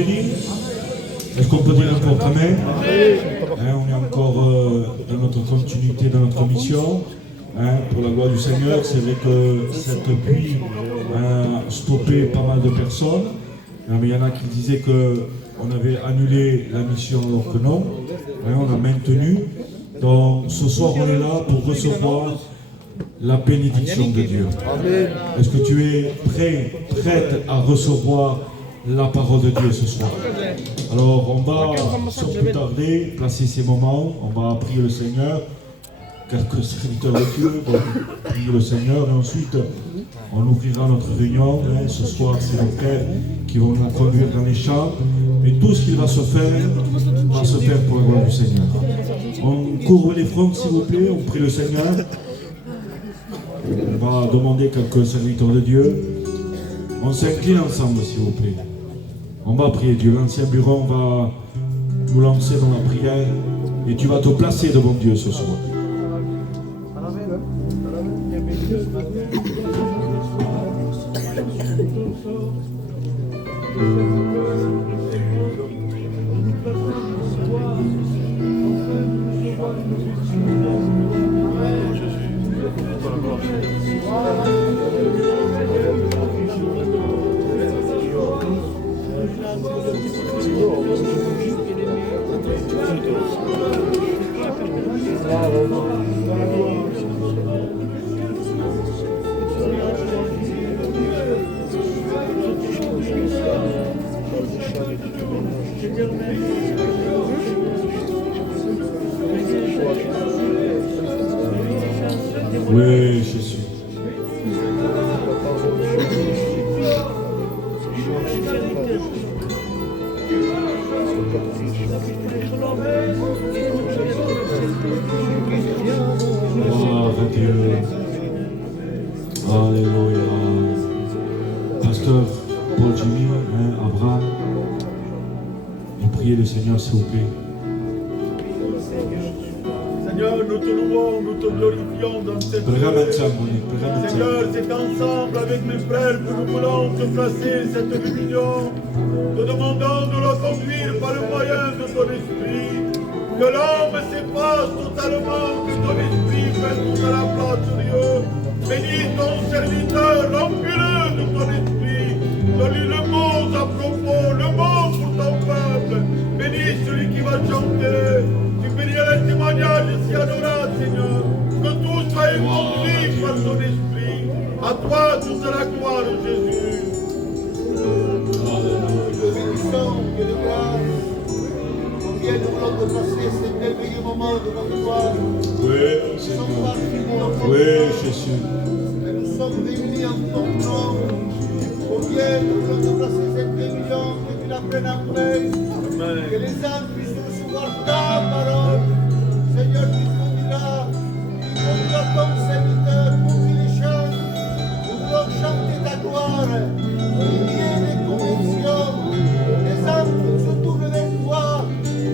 béni? Est-ce qu'on peut dire encore Amen? On est encore dans notre continuité, dans notre mission. Pour la gloire du Seigneur, c'est vrai que cette pluie a stoppé pas mal de personnes. Mais il y en a qui disaient qu'on avait annulé la mission alors que non. On a maintenu. Donc ce soir, on est là pour recevoir la bénédiction de Dieu. Est-ce que tu es prête à recevoir la parole de Dieu ce soir? Alors on va, sans plus tarder, placer ces moments. On va prier le Seigneur. Quelques serviteurs de Dieu vont prier le Seigneur et ensuite on ouvrira notre réunion. Ce soir, c'est nos frères qui vont nous conduire dans les chants. Et tout ce qu'il va se faire pour la gloire du Seigneur. On couvre les fronts, s'il vous plaît, on prie le Seigneur. On va demander quelques serviteurs de Dieu. On s'incline ensemble, s'il vous plaît. On va prier Dieu. L'ancien bureau, on va nous lancer dans la prière. Et tu vas te placer devant Dieu ce soir. Oui, Jésus. Gloire à Dieu. Alléluia. Pasteur Paul Jimmy, Abraham, vous priez le Seigneur, s'il vous plaît. Seigneur, nous te louons, nous te glorifions dans cette journée. Seigneur, c'est ensemble avec mes frères que nous voulons te placer cette réunion. Te demandons de le conduire par le moyen de ton esprit. Que l'homme s'efface totalement, que ton esprit fasse toute la place de Dieu. Bénis ton serviteur, remplis-le de ton esprit. Donne-lui le mot à propos, le mot pour ton peuple. Bénis celui qui va chanter. Le témoignage si adorable, Seigneur, que tout soit conduit par ton esprit. À toi toute la gloire, Jésus. Bénissons que de grâce, combien nous voulons de passer ces merveilleux moments devant toi. Oui, Seigneur. Oui, Jésus. Et nous sommes réunis en ton nom. Combien nous voulons de passer cette réunion, que tu la prennes après. Que les âmes puissent recevoir ta parole. Seigneur, tu conduiras ton serviteur, conduis les chants. Nous voulons chanter ta gloire. Il y ait des convictions. Les âmes se tournent vers toi,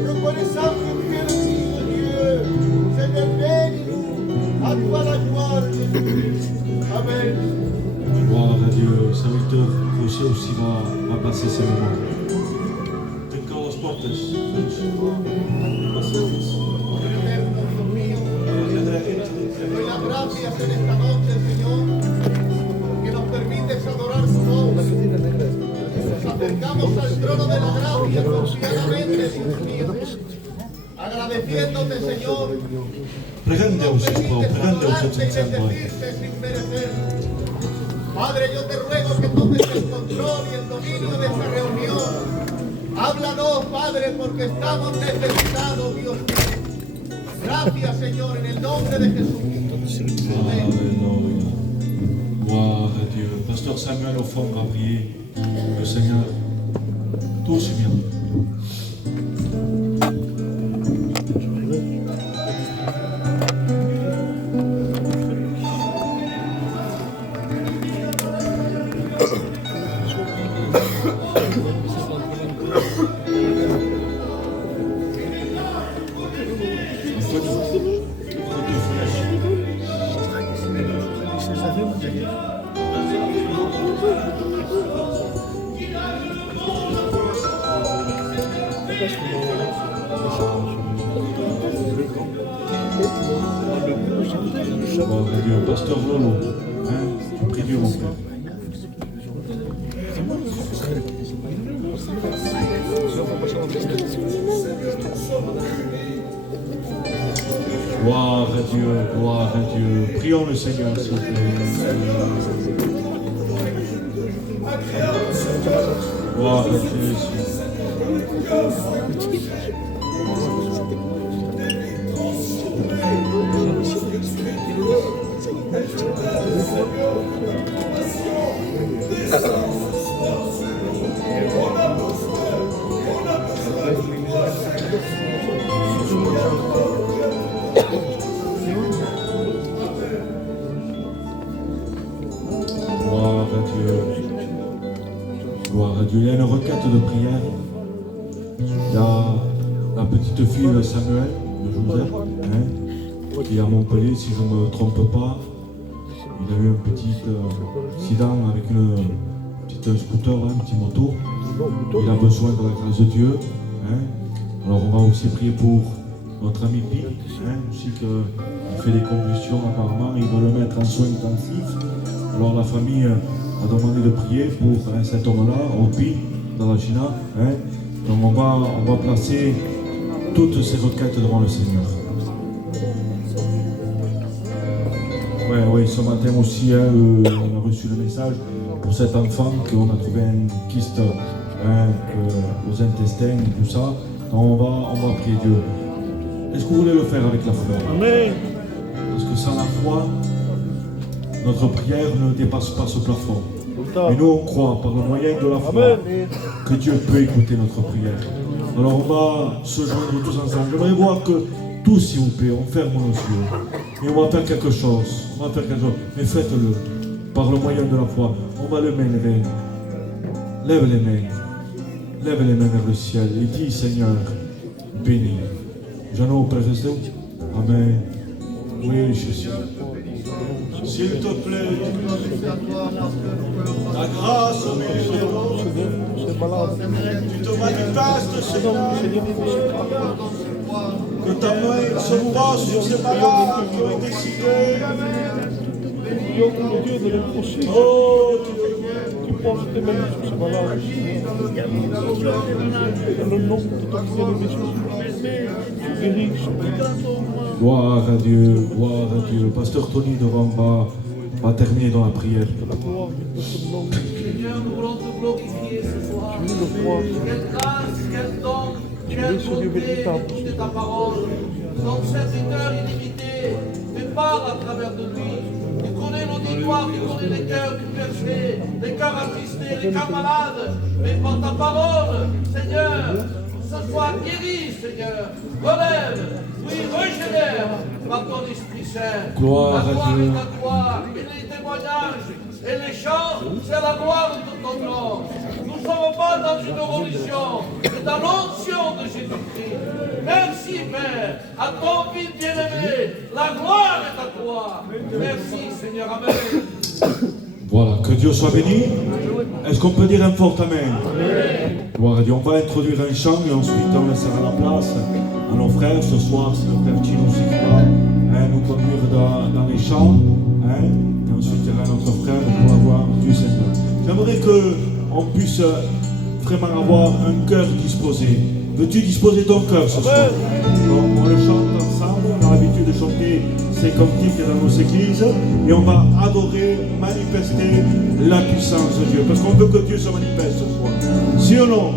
reconnaissant que tu es le Fils de Dieu. Seigneur, bénis-nous. À toi la gloire, Jésus. Amen. Gloire à Dieu. Serviteur, José aussi va passer ces moments. Tecao los portes. Doy las gracias en esta noche, Señor, que nos permites adorar su nombre. Nos acercamos al trono de la gracia confiadamente, Dios mío, agradeciéndote, Señor, Pregando, Sispao, pregando, adorarte y bendecirte sin merecer. Padre, yo te ruego que tomes el control y el dominio de esta reunión. Háblanos, Padre, porque estamos necesitados, Dios mío. Gracias, Señor, en el nombre de Jesús. Amén. Alléluia. Gloire à Dieu. Pasteur Samuel, au fond, va prier le Seigneur. Tout c'est bien. Gloire à Dieu. Pasteur Lolo, hein, tu pries Dieu, mon frère. Gloire à Dieu, gloire à Dieu. Prions le Seigneur, s'il vous plaît. Gloire à Dieu. Gloire à Dieu. Gloire à Dieu. Il y a une requête de prière. Il y a la petite fille de Samuel, de Joseph, hein, qui est à Montpellier, si je ne me trompe pas. Il a eu un petit accident avec une petite scooter, un petit moto. Il a besoin de la grâce de Dieu. Hein. Alors on va aussi prier pour notre ami Pi, hein, aussi qu'il fait des convulsions apparemment, il doit le mettre en soins intensifs. Alors la famille a demandé de prier pour cet homme-là, au Pi, dans la China. Hein. Donc on va placer toutes ces requêtes devant le Seigneur. Oui, ce matin aussi, hein, on a reçu le message pour cet enfant qu'on a trouvé un kyste aux intestins et tout ça. Donc on va prier Dieu. Est-ce que vous voulez le faire avec la foi? Amen. Parce que sans la foi, notre prière ne dépasse pas ce plafond. Mais nous, on croit par le moyen de la foi que Dieu peut écouter notre prière. Alors on va se joindre tous ensemble. J'aimerais voir que tous, s'il vous plaît, on ferme nos yeux. Et on va faire quelque chose. Mais faites-le par le moyen de la foi. On va lever les mains. Lève les mains. Lève les mains vers le ciel et dis, Seigneur, bénis. Jeannot, Père Jésus. Amen. Oui, Jésus. S'il te plaît, ta grâce, tu te manifestes, Seigneur. Que ta main se voit sur ces malades qui ont décidé. Oh, Tu poses tes mains sur ces malades. Dans le nom de ton Fils Jésus, tu guéris. Gloire à Dieu, gloire à Dieu. Pasteur Tony devant va terminer dans la prière. Seigneur, nous voulons te glorifier ce soir. Quelle grâce, quel don, quelle beauté d'écouter ta parole. Ton serviteur illimité, tu parles à travers de lui. Tu connais l'auditoire, tu connais les cœurs perchés, les cœurs attristés, les cœurs malades. Mais par ta parole, Seigneur, ce soir guéris, Seigneur. Relève, oui, régénère par ton Esprit Saint. Gloire La à gloire Dieu. est à toi, et les témoignages. Et les chants, c'est la gloire de ton nom. Nous ne sommes pas dans une religion, mais dans l'onction de Jésus-Christ. Merci, Père, à ton Fils bien-aimé. La gloire est à toi. Merci, Seigneur. Amen. Voilà, que Dieu soit béni. Est-ce qu'on peut dire un fort Amen? Gloire à Dieu. On va introduire un chant et ensuite on laissera la place à nos frères. Ce soir, c'est le frère Chino aussi qui va nous conduire dans les chants. Et ensuite, il y aura notre frère pour avoir du Seigneur. J'aimerais qu'on puisse vraiment avoir un cœur disposé. Veux-tu disposer ton cœur ce soir? Donc, on le chante ensemble. On a l'habitude de chanter ces cantiques dans nos églises. Et on va adorer, manifester la puissance de Dieu. Parce qu'on veut que Dieu se manifeste ce soir. Si ou non?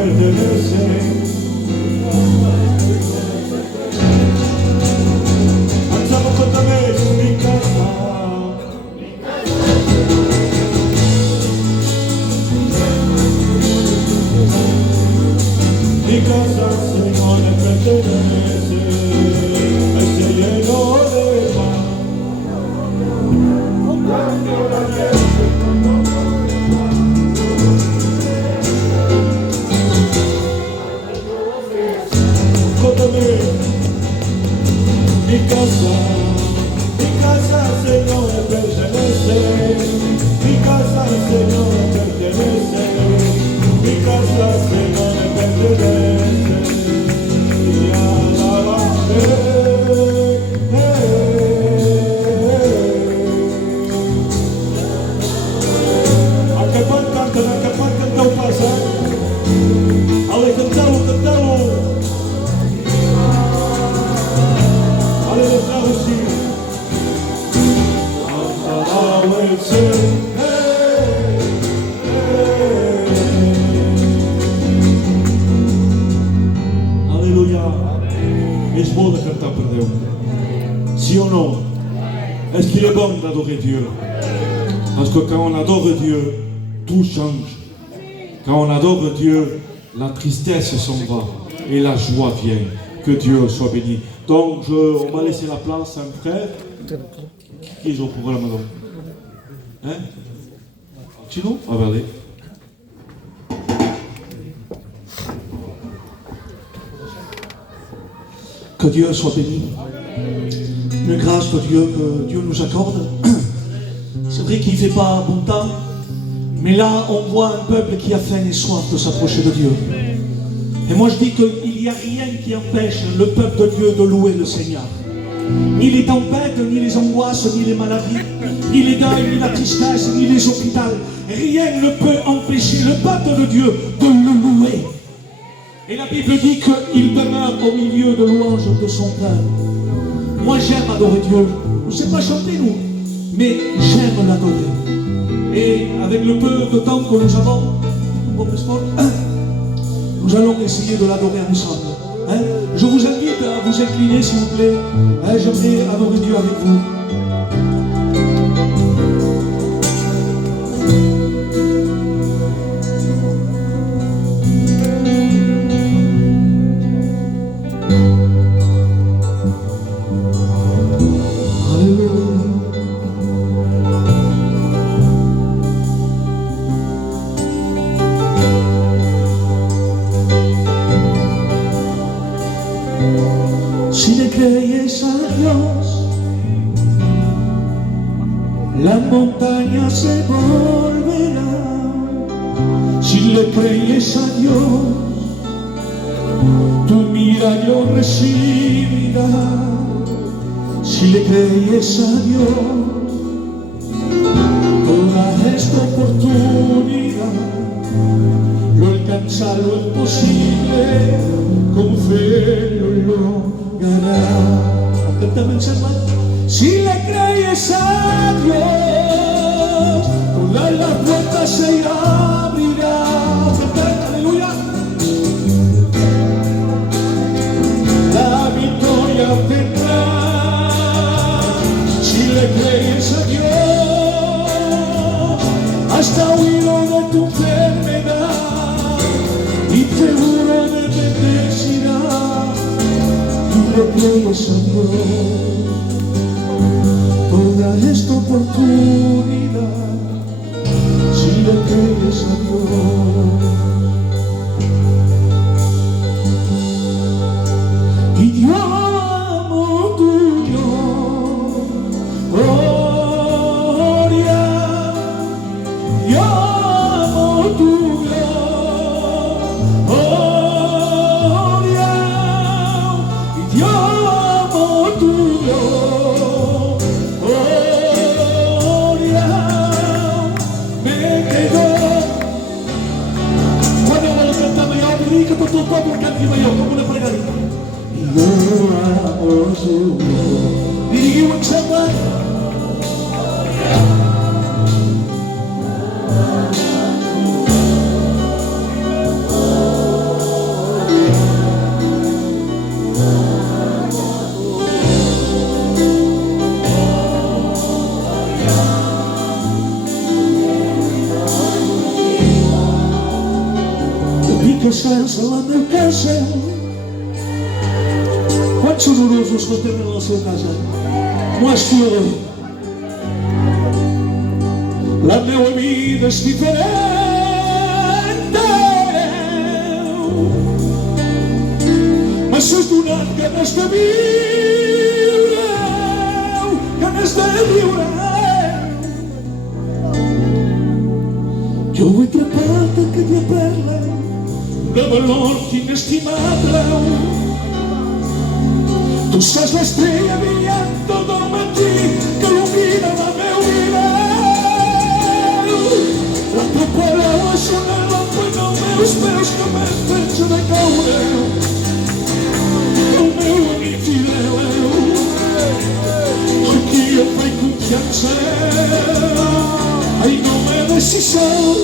pertenece. Alzamos otra vez mi casa. Mi casa, Señor, le pertenece. Este lleno de paz. Mi casa, Señor, me pertenece. Mi casa, Señor, me pertenece. Mi casa, Señor, me pertenece. Y alabaré. A que pan canta o passa. Ale, cantalo, cantalo. Ale, declaro sí. Alzará el cielo. Alléluia. És bon de cantar per Déu. Sí ou non? Est-ce qu'il est bon d'adorer Dieu? Parce que quand on adore Dieu, tout change. Quand on adore Dieu, la tristesse s'en va et la joie vient. Que Dieu soit béni. Donc, on va laisser la place à un frère. Qui est au programme, madame? Hein? Tino? Ah ben allez. Que Dieu soit béni. Une grâce de Dieu que Dieu nous accorde. C'est vrai qu'il ne fait pas bon temps, mais là on voit un peuple qui a faim et soif de s'approcher de Dieu. Et moi je dis qu'il n'y a rien qui empêche le peuple de Dieu de louer le Seigneur. Ni les tempêtes, ni les angoisses, ni les maladies, ni les deuils, ni la tristesse, ni les hôpitaux. Rien ne peut empêcher le peuple de Dieu de le louer. Et la Bible dit qu'il demeure au milieu de louanges de son peuple. Moi j'aime adorer Dieu. On ne sait pas chanter nous, mais j'aime l'adorer. Et avec le peu de temps que nous avons, nous allons essayer de l'adorer ensemble. Hein? Je vous invite à vous incliner s'il vous plaît. Hein? J'aimerais adorer Dieu avec vous. Si le creyes a Dios, la montaña se volverá. Si le creyes a Dios, tu milagro recibirás. Si le creyes a Dios, toda esta oportunidad lo alcanza lo imposible, con fe lo logrará. Cántame, hermano. Si le creyes a Dios, todas las puertas se abrirán. Aleluya. La victoria tendrás. Si le creyes a Dios, hasta huido de tu enfermedad y seguro de bendecirá. Si le creyes a Dios, toda esta oportunidad. Si le creyes a Dios, y Dios amo tuyo, gloria, Dios amo tuyo, gloria, y Dios amo tuyo, gloria, me quedo. Cuando me lo cantaba yo, me dije por tu pueblo, cantaba yo, como una fregadita. Yo amo su voz. Dirigimos en Chaguay. estàs a la meva casa. Quants sonorosos que tenen a la seva casa? M'ho has fiat. La meva vida és diferent. M'has donat ganes de viure, ganes de viure. Jo ho he atrapat aquella perla de valor inestimable. Tu saps l'estrella brillant tot el matí que il·lumina la meva vida. La teva paraula sona l'omplen els meus peus que m'empetja de caure. El meu amic fidel, aquí em faig confiança. Ai, no me deixis sol,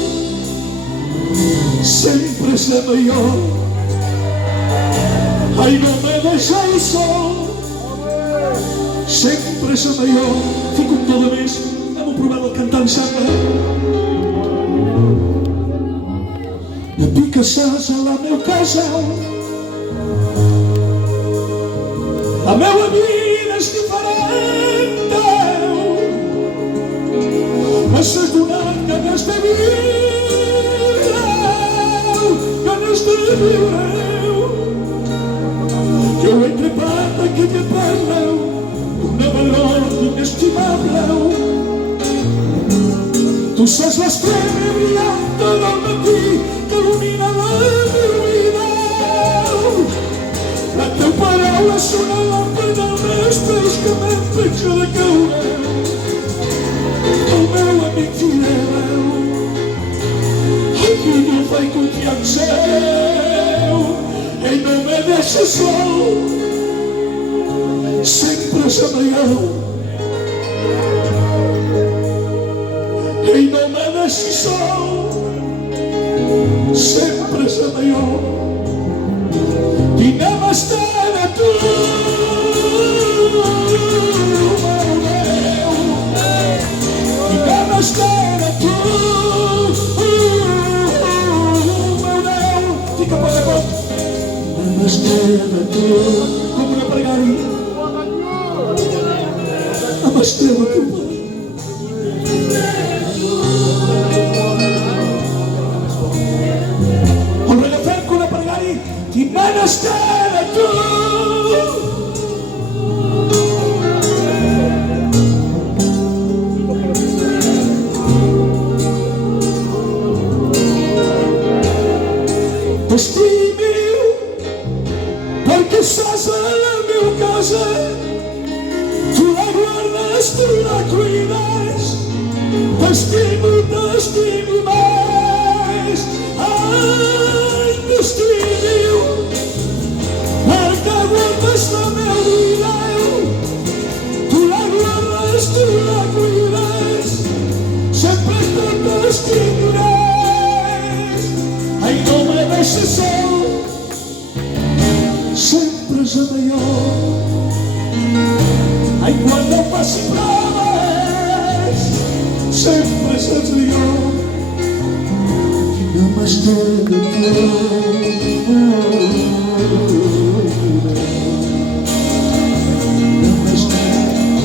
sempre és millor. Ai, no me deixis sol, sempre és millor. Fico un to de més, hem provat el cantant samba. De picassars a la meva casa, la meva vida és diferent. M'has donat ganes de viure, ganes de viure. Jo he trepat aquella perla d'una valor inestimable. Tu saps l'estrella brillant tot el matí que il·lumina la meva vida. La teva paraula sona l'omplen els meus peus que m'empetja de caure. El meu amic fidel, aquí no faig confiança. Ell no me deixa sol, sempre és millor. Ell no me deixa sol, sempre és millor. Tinc a m'estar a tu, meu Déu. Tinc a m'estar a tu, meu Déu. Tinc a poc a poc. M'estrema tu, com una pregària. M'estrema tu, el regafem com una pregària. Tinc menester a tu. T'estimo perquè estàs a la meva casa. Tu la guardes, tu la cuides. T'estimo més. Ai, t'estimo perquè guardes la meva vida. Tu la guardes, tu la cuides. Sempre t'estindràs. Ai, no me deixes sol, sempre és millor. Ai, quan no faci proves, sempre és millor. No m'estic de tu. No m'estic de tu.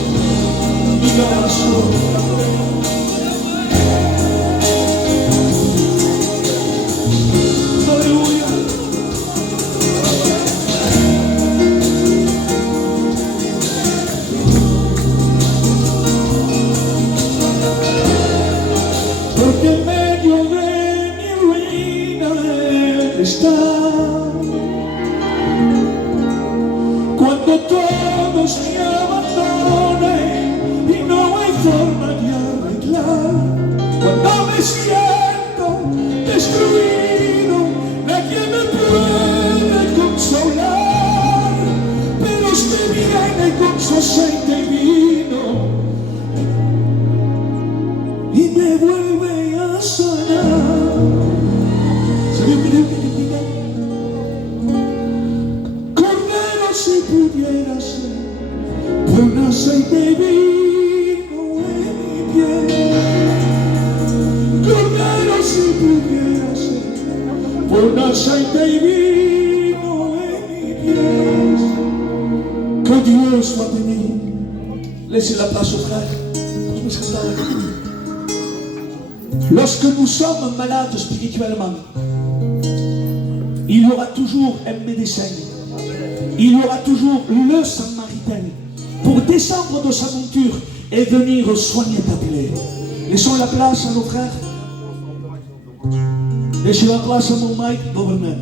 Porque en medio de mi ruina está. Cuando todos me abandonen y no hay forma de arreglar. Cuando me siento destruido, nadie me puede consolar. Pero usted viene con su aceite y vino y me vuelve a sanar. ¿Sabía que le diga? Cordero, si pudiera ser un aceite y vino en mi piel. Cordero, si pudiera ser Laissez la place aux frères. Lorsque nous sommes malades spirituellement, il y aura toujours un médecin. Il y aura toujours le Samaritain pour descendre de sa monture et venir soigner ta plaie. Laissons la place à nos frères. Laissez la place à mon Mike Governor.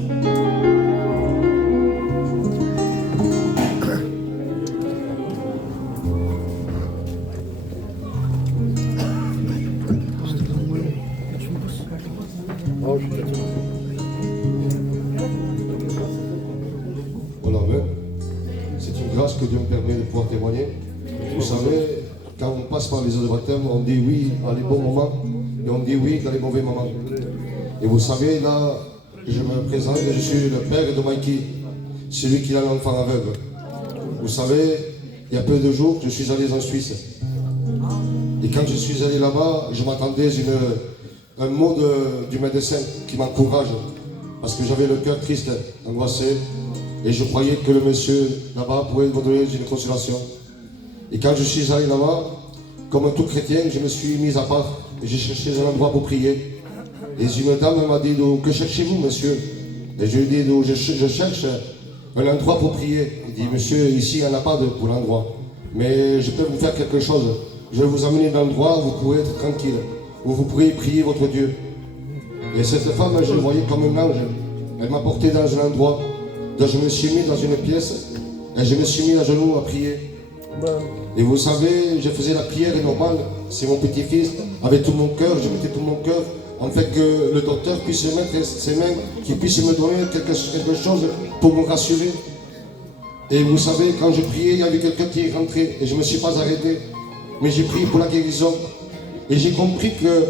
Voilà, c'est une grâce que Dieu me permet de pouvoir témoigner. Vous savez, quand on passe par les eaux de baptême, on dit oui à les bons moments et on dit oui dans les mauvais moments. Et vous savez, là, je me présente, je suis le père de Mikey, celui qui a l'enfant aveugle. Vous savez, il y a peu de jours, je suis allé en Suisse. Et quand je suis allé là-bas, je m'attendais à un mot du médecin qui m'encourage. Parce que j'avais le cœur triste, angoissé. Et je croyais que le monsieur là-bas pouvait me donner une consolation. Et quand je suis allé là-bas, comme tout chrétien, je me suis mis à part. Et j'ai cherché un endroit pour prier. Et une dame m'a dit, que cherchez-vous, monsieur? Et je lui ai dit, je cherche un endroit pour prier. Il dit, monsieur, ici, il n'y en a pas pour l'endroit. Mais je peux vous faire quelque chose. Je vais vous amener dans l'endroit où vous pourrez être tranquille, où vous pourrez prier votre Dieu. Et cette femme, je le voyais comme un ange. Elle m'a porté dans un endroit. Donc je me suis mis dans une pièce et je me suis mis à genoux à prier. Et vous savez, je faisais la prière normale. C'est mon petit-fils. Avec tout mon cœur, je mettais tout mon cœur. En fait, que le docteur puisse mettre ses mains, qu'il puisse me donner quelque chose pour me rassurer. Et vous savez, quand je priais, il y avait quelqu'un qui est rentré et je ne me suis pas arrêté. Mais j'ai prié pour la guérison. Et j'ai compris que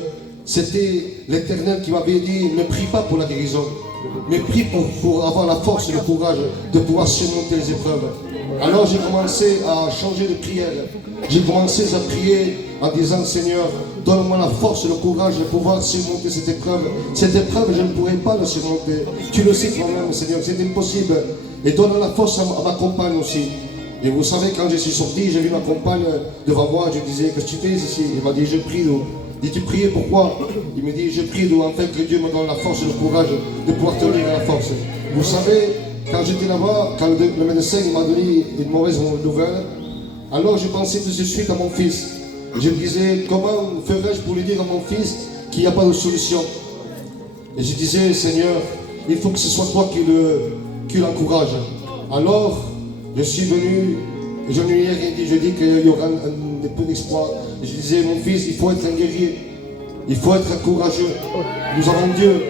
c'était l'Éternel qui m'avait dit, ne prie pas pour la guérison, mais prie pour avoir la force et le courage de pouvoir surmonter les épreuves. Alors j'ai commencé à changer de prière. J'ai commencé à prier en disant, Seigneur, donne-moi la force et le courage de pouvoir surmonter cette épreuve. Cette épreuve, je ne pourrais pas la surmonter. Tu le sais toi-même, Seigneur, c'est impossible. Et donne la force à ma compagne aussi. Et vous savez, quand je suis sorti, j'ai vu ma compagne devant moi, je disais, qu'est-ce que tu fais ici? Il m'a dit, je prie. Il dit, tu priais pourquoi? Il me dit, je prie afin que Dieu me donne la force et le courage de pouvoir tenir à la force. Vous savez, quand j'étais là-bas, quand le médecin m'a donné une mauvaise nouvelle, alors je pensais tout de suite à mon fils. Je me disais, comment ferais-je pour lui dire à mon fils qu'il n'y a pas de solution? Et je disais, Seigneur, il faut que ce soit toi qui l'encourage. Alors, je suis venu, et je ne lui ai rien dit, je dis qu'il y aura un peu d'espoir. Et je disais, mon fils, il faut être un guerrier, il faut être courageux. Nous avons Dieu.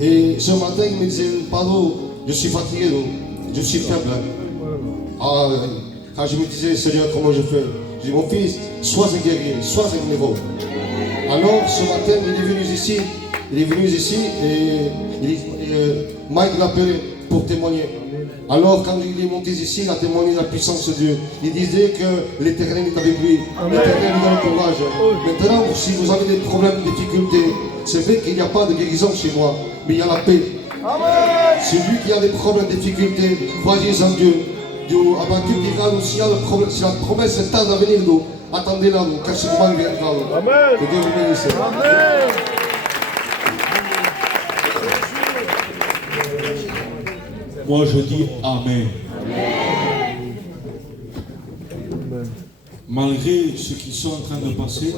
Et ce matin, il me disait, pardon, je suis fatigué, je suis faible. Quand je me disais, Seigneur, comment je fais? Je dis, mon fils, sois un guerrier, sois un héros. Alors, ce matin, il est venu ici et Mike l'a appelé pour témoigner. Alors, quand il est monté ici, il a témoigné de la puissance de Dieu. Il disait que l'Éternel est avec lui. L'Éternel lui donne le courage. Maintenant, si vous avez des problèmes, des difficultés, c'est vrai qu'il n'y a pas de guérison chez moi, mais il y a la paix. Celui qui a des problèmes, des difficultés, croyez en Dieu. Dieu a battu dira nous si la promesse est tarde à venir, nous attendez-la, nous, car ce moment viendra. Amen. Que Dieu vous bénisse. Amen. Moi je dis Amen. Malgré ce qu'ils sont en train de passer,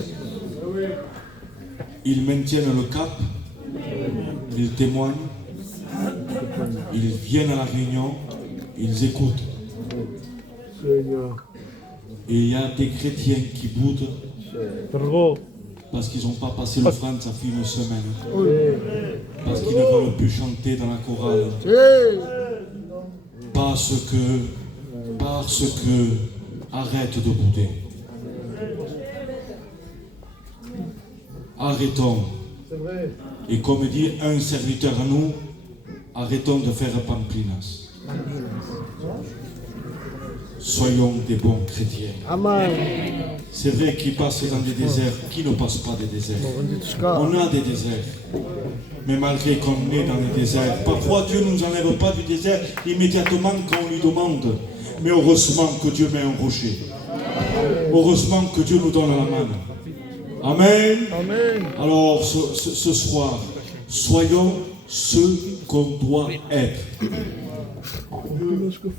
ils maintiennent le cap, ils témoignent, ils viennent à la réunion, ils écoutent. Et il y a des chrétiens qui boudent parce qu'ils n'ont pas passé l'offrande, ça fait une semaine. Parce qu'ils ne veulent plus chanter dans la chorale. Parce que, arrête de bouder. Arrêtons. Et comme dit un serviteur à nous, arrêtons de faire pamplinas. Soyons des bons chrétiens. Amen. C'est vrai qu'ils passent dans des déserts, qui ne passent pas des déserts. On a des déserts. Mais malgré qu'on est dans les déserts, parfois Dieu ne nous enlève pas du désert immédiatement quand on lui demande. Mais heureusement que Dieu met un rocher. heureusement que Dieu nous donne la main. Amen. Amen. Alors ce soir, soyons ce qu'on doit être.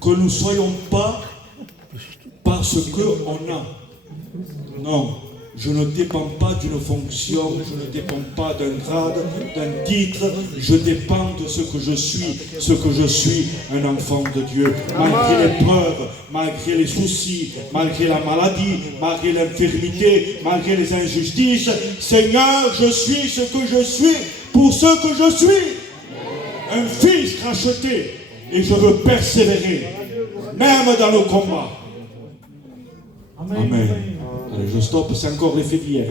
Que nous ne soyons pas parce qu'on a. Non, je ne dépends pas d'une fonction, je ne dépends pas d'un grade, d'un titre, je dépends de ce que je suis, un enfant de Dieu. Malgré l'épreuve, malgré les soucis, malgré la maladie, malgré l'infirmité, malgré les injustices, Seigneur, je suis ce que je suis pour ce que je suis. Un fils racheté, et je veux persévérer, même dans le combat. Amen. Allez, je stoppe, c'est encore l'effet d'hier.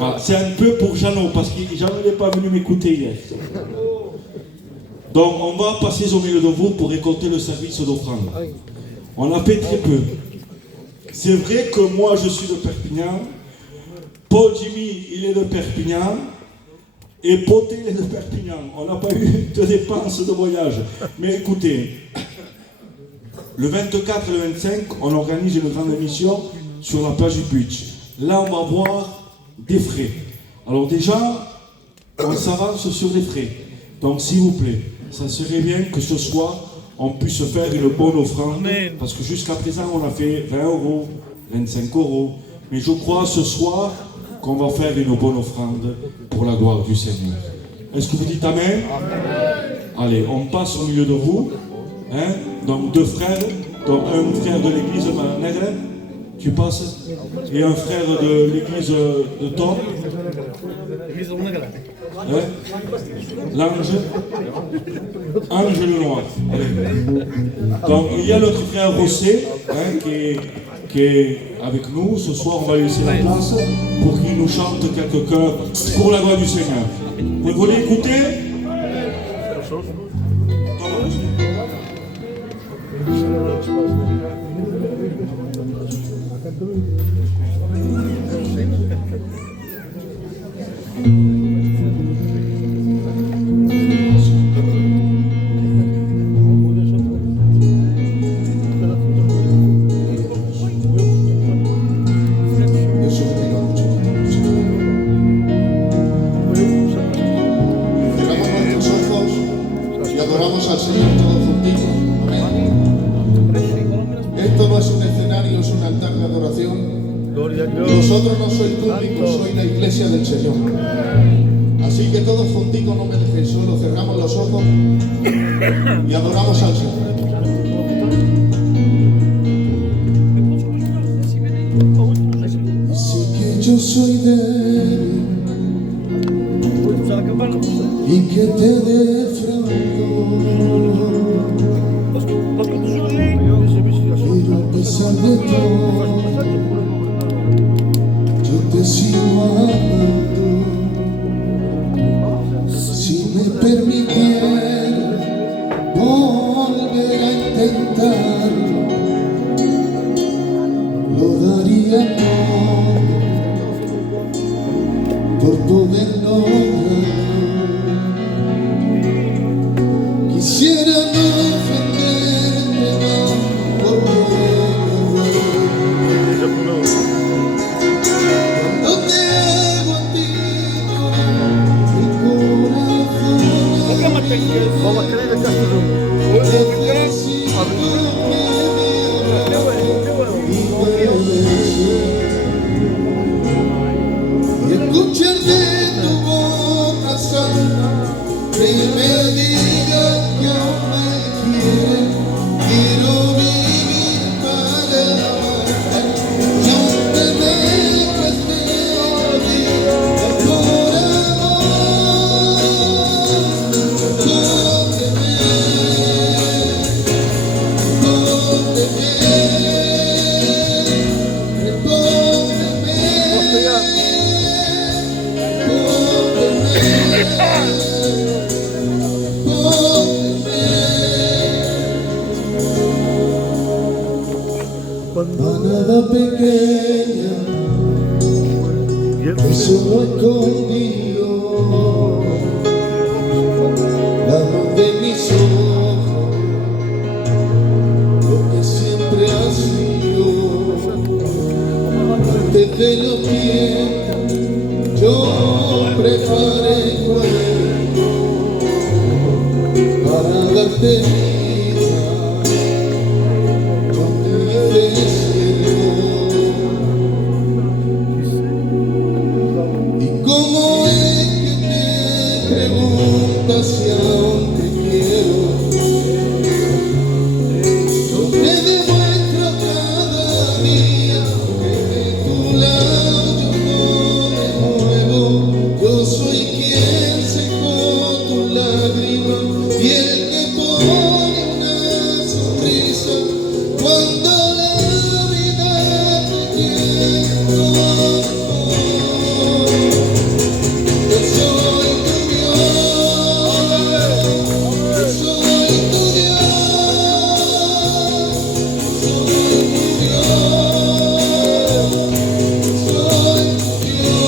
Ah, c'est un peu pour Jeannot, parce que Jeannot n'est pas venu m'écouter hier. Donc, on va passer au milieu de vous pour récolter le service d'offrande. On l'a fait très peu. C'est vrai que moi, je suis de Perpignan. Paul Jimmy, il est de Perpignan. Et Poté, il est de Perpignan. On n'a pas eu de dépenses de voyage. Mais écoutez, le 24 et le 25, on organise une grande émission sur la plage du Puig. Là, on va voir des frais. Alors déjà, on s'avance sur les frais. Donc, s'il vous plaît, ça serait bien que ce soir, on puisse faire une bonne offrande. Parce que jusqu'à présent, on a fait 20 euros, 25 euros. Mais je crois ce soir qu'on va faire une bonne offrande pour la gloire du Seigneur. Est-ce que vous dites Amen? Allez, on passe au milieu de vous. Hein? Donc 2 frères, donc un frère de l'église Malanègre, tu passes, et un frère de l'église de Thor. Hein? L'ange, Ange le Noir. Allez. Donc il y a notre frère Rossé, hein, qui est avec nous. Ce soir, on va lui laisser la place pour qu'il nous chante quelques chœurs pour la gloire du Seigneur. Vous voulez écouter? Vosotros no sois públicos, sois la iglesia del Señor. Así que todos juntitos, no me dejéis solo, cerramos los ojos y adoramos al Señor. Sé que yo soy débil y que te defraudo, pero a pesar de todo, te sigo amando. Si me permitieras volver a intentarlo, lo daría por poder lograrlo. Quisiera no ofenderte, no, porque y escuchar de tu boca santa que me diga que aún me quieres. Quiero vivir para amarte, no te dejes mentir por amor. Manada pequeña que solo escondido la luz de mis ojos, lo que siempre ha sido. para darte vida. No me dejes siervo. ¿Y cómo es que me preguntas si aún te quiero? Yo te demuestro cada día que de tu lado yo no me muevo. Yo soy quien secó tu lágrima y el que pone una sonrisa cuando la vida te quiero. Yo soy tu Dios, yo soy tu Dios, soy tu Dios.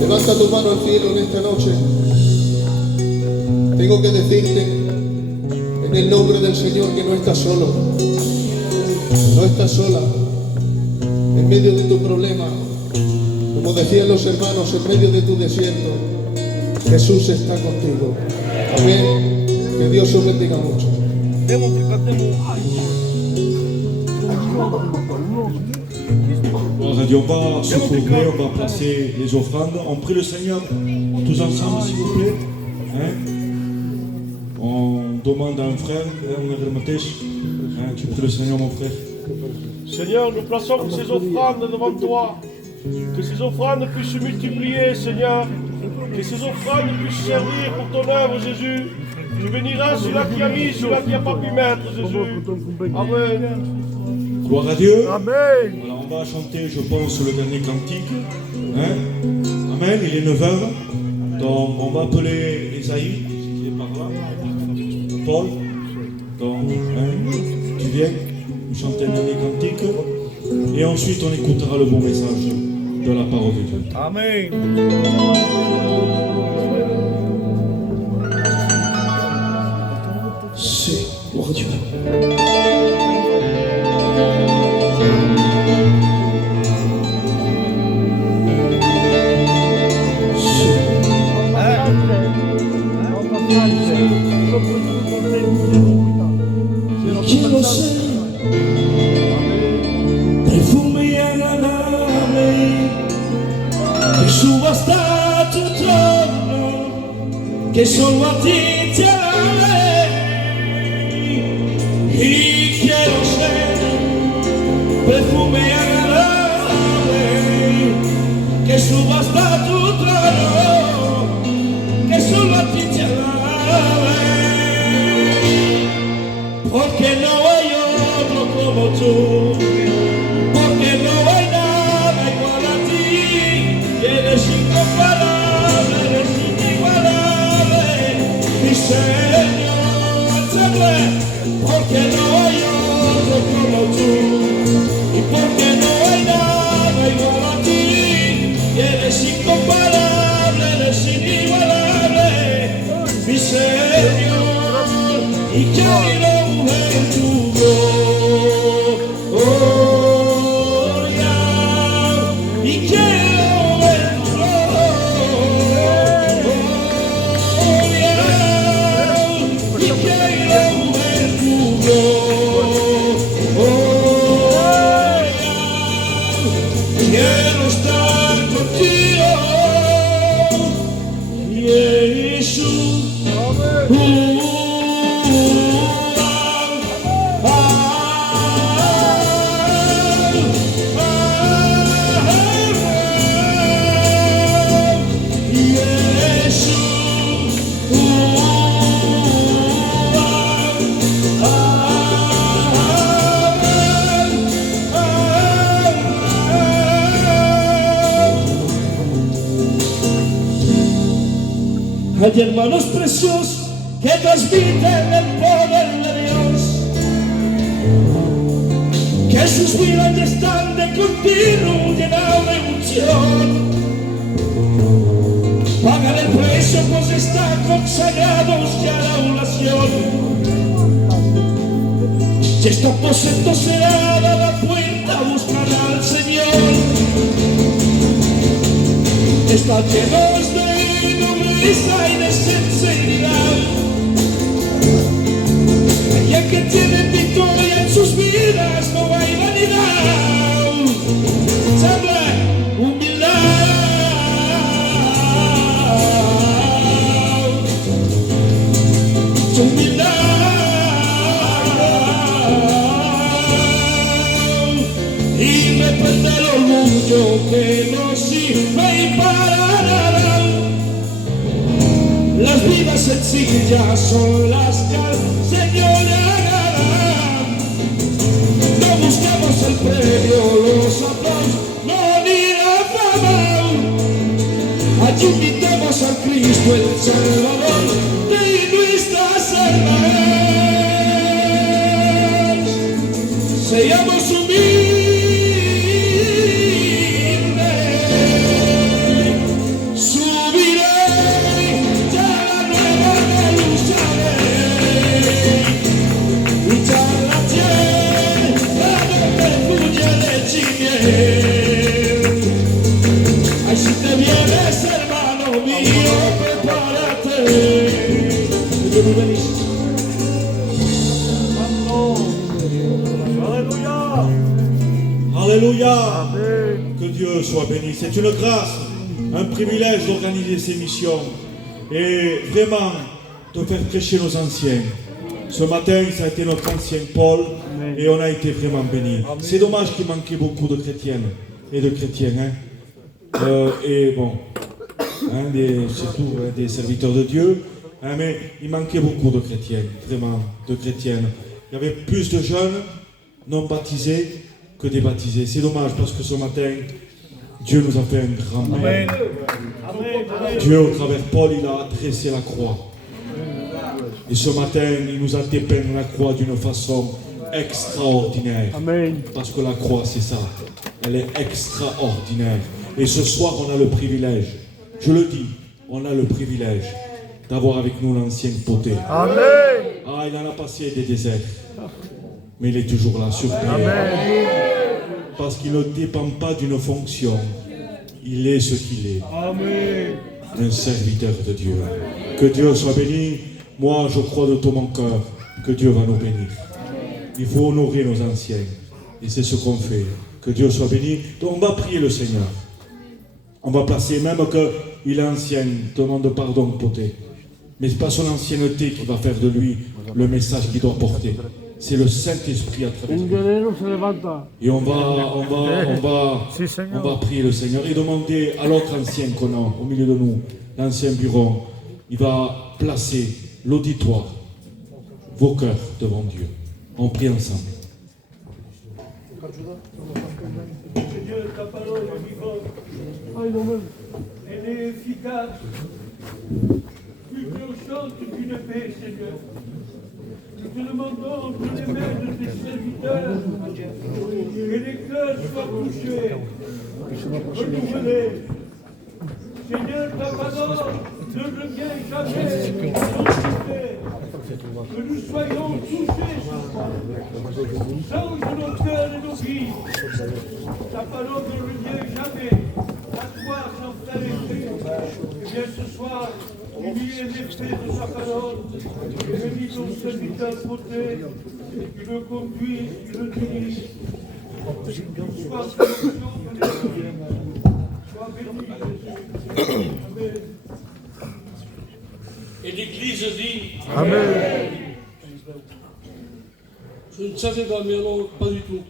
Levanta tu mano al cielo en esta noche. Tengo que decirte en el nombre del Señor que no estás solo, no estás sola en medio de tu problema. Como decían los hermanos, en medio de tu desierto, Jesús está contigo. Amén. Que Dios os bendiga mucho. Gloire à Dieu, on va se couvrir, on va placer les offrandes. On prie le Seigneur tous ensemble, s'il vous plaît. Hein? On demande à un frère, tu pries le Seigneur, mon frère. Seigneur, nous plaçons ces offrandes devant toi. Que ces offrandes puissent se multiplier, Seigneur. Que ces offrandes puissent servir pour ton œuvre, Jésus. Tu béniras celui-là qui a mis, celui-là qui n'a pas pu mettre, Jésus. Amen. Gloire à Dieu. Amen. Alors on va chanter, je pense, le dernier cantique. Hein? Amen, il est 9h. Donc on va appeler Esaïe, qui est par là. Paul. Donc, hein, tu viens nous chanter un dernier cantique. Et ensuite on écoutera le bon message de la parole de Dieu. Amen. C'est gloire à Dieu. Quiero ser perfume y agradable que suba hasta tu trono, que solo a ti te alabe. Y quiero ser perfume y agradable que suba hasta tu trono, que solo a ti te alabe. Porque no hay otro como tú, porque no hay nada igual a ti, eres incomparable, eres inigualable, mi Señor, porque no hay otro como tú, y porque no hay nada igual a ti, eres incomparable, eres inigualable, mi Señor, y quiero tu gloria y quiero ver tu gloria y quiero ver tu gloria. Quiero estar contigo, Jesús. Hay hermanos preciosos que transmiten el poder de Dios, que sus vidas ya están de continuo llenas de unción. Pagan el precio pues están consagrados ya a la oración. Y este aposento será la puerta a buscar al Señor. Están llenos de iluminación. sonrisa y de sinceridad. Ya que tienen victoria en sus vidas, no hay vanidad. Sembra humildad. Humildad. Y repente el orgullo que no sirve para nada. Las vidas sencillas son las que al Señor agradan. No buscamos el premio, los aplausos, no ni la fama. Allí invitemos a Cristo el Salvador de nuestras almas. Seamos humildes. Ay, si te vienes, hermano mío, prepárate. Alléluia. Alléluia. Que Dieu soit béni. C'est une grâce, un privilège d'organiser ces missions et vraiment de faire prêcher nos anciens. Ce matin, ça a été notre ancien Paul et on a été vraiment bénis. C'est dommage qu'il manquait beaucoup de chrétiennes et de chrétiens. Et bon, surtout des serviteurs de Dieu. Mais il manquait beaucoup de chrétiens, vraiment, de chrétiennes. Il y avait plus de jeunes non baptisés que des baptisés. C'est dommage parce que ce matin, Dieu nous a fait un grand bien. Dieu, au travers de Paul, il a adressé la croix. Et ce matin, il nous a dépeint la croix d'une façon extraordinaire. Amen. Parce que la croix, c'est ça. Elle est extraordinaire. Et ce soir, on a le privilège, je le dis, on a le privilège d'avoir avec nous l'ancien poté. Amen. Ah, il en a passé des déserts. Mais il est toujours là, sur terre. Amen. Parce qu'il ne dépend pas d'une fonction. Il est ce qu'il est. Amen. Un serviteur de Dieu. Que Dieu soit béni. Moi, je crois de tout mon cœur que Dieu va nous bénir. Il faut honorer nos anciens. Et c'est ce qu'on fait. Que Dieu soit béni. Donc, on va prier le Seigneur. On va placer, même qu'il est ancien, demande pardon, poté. Mais ce n'est pas son ancienneté qui va faire de lui le message qu'il doit porter. C'est le Saint-Esprit à travers lui. Et on va prier le Seigneur et demander à l'autre ancien qu'on a au milieu de nous, l'ancien bureau, il va placer l'auditoire, vos cœurs devant Dieu. On prie ensemble. Seigneur, ta parole est vivante. Elle est efficace. Plus tranchante qu'une épée, Seigneur. Nous te demandons que les mains de tes serviteurs, que les cœurs soient touchés, renouvelés. Seigneur, ta parole ne revient jamais sans citer. Que nous soyons touchés ce soir. Change nos cœurs et nos vies. Ta parole ne revient jamais à toi sans faire effet. Et bien ce soir, il y ait l'effet de sa parole. Bénis ton serviteur poté, qui le conduise, qui le dirige. Sois béni, Jésus. Amen. Et l'Église dit Amen. Je ne savais pas, mais alors pas du tout,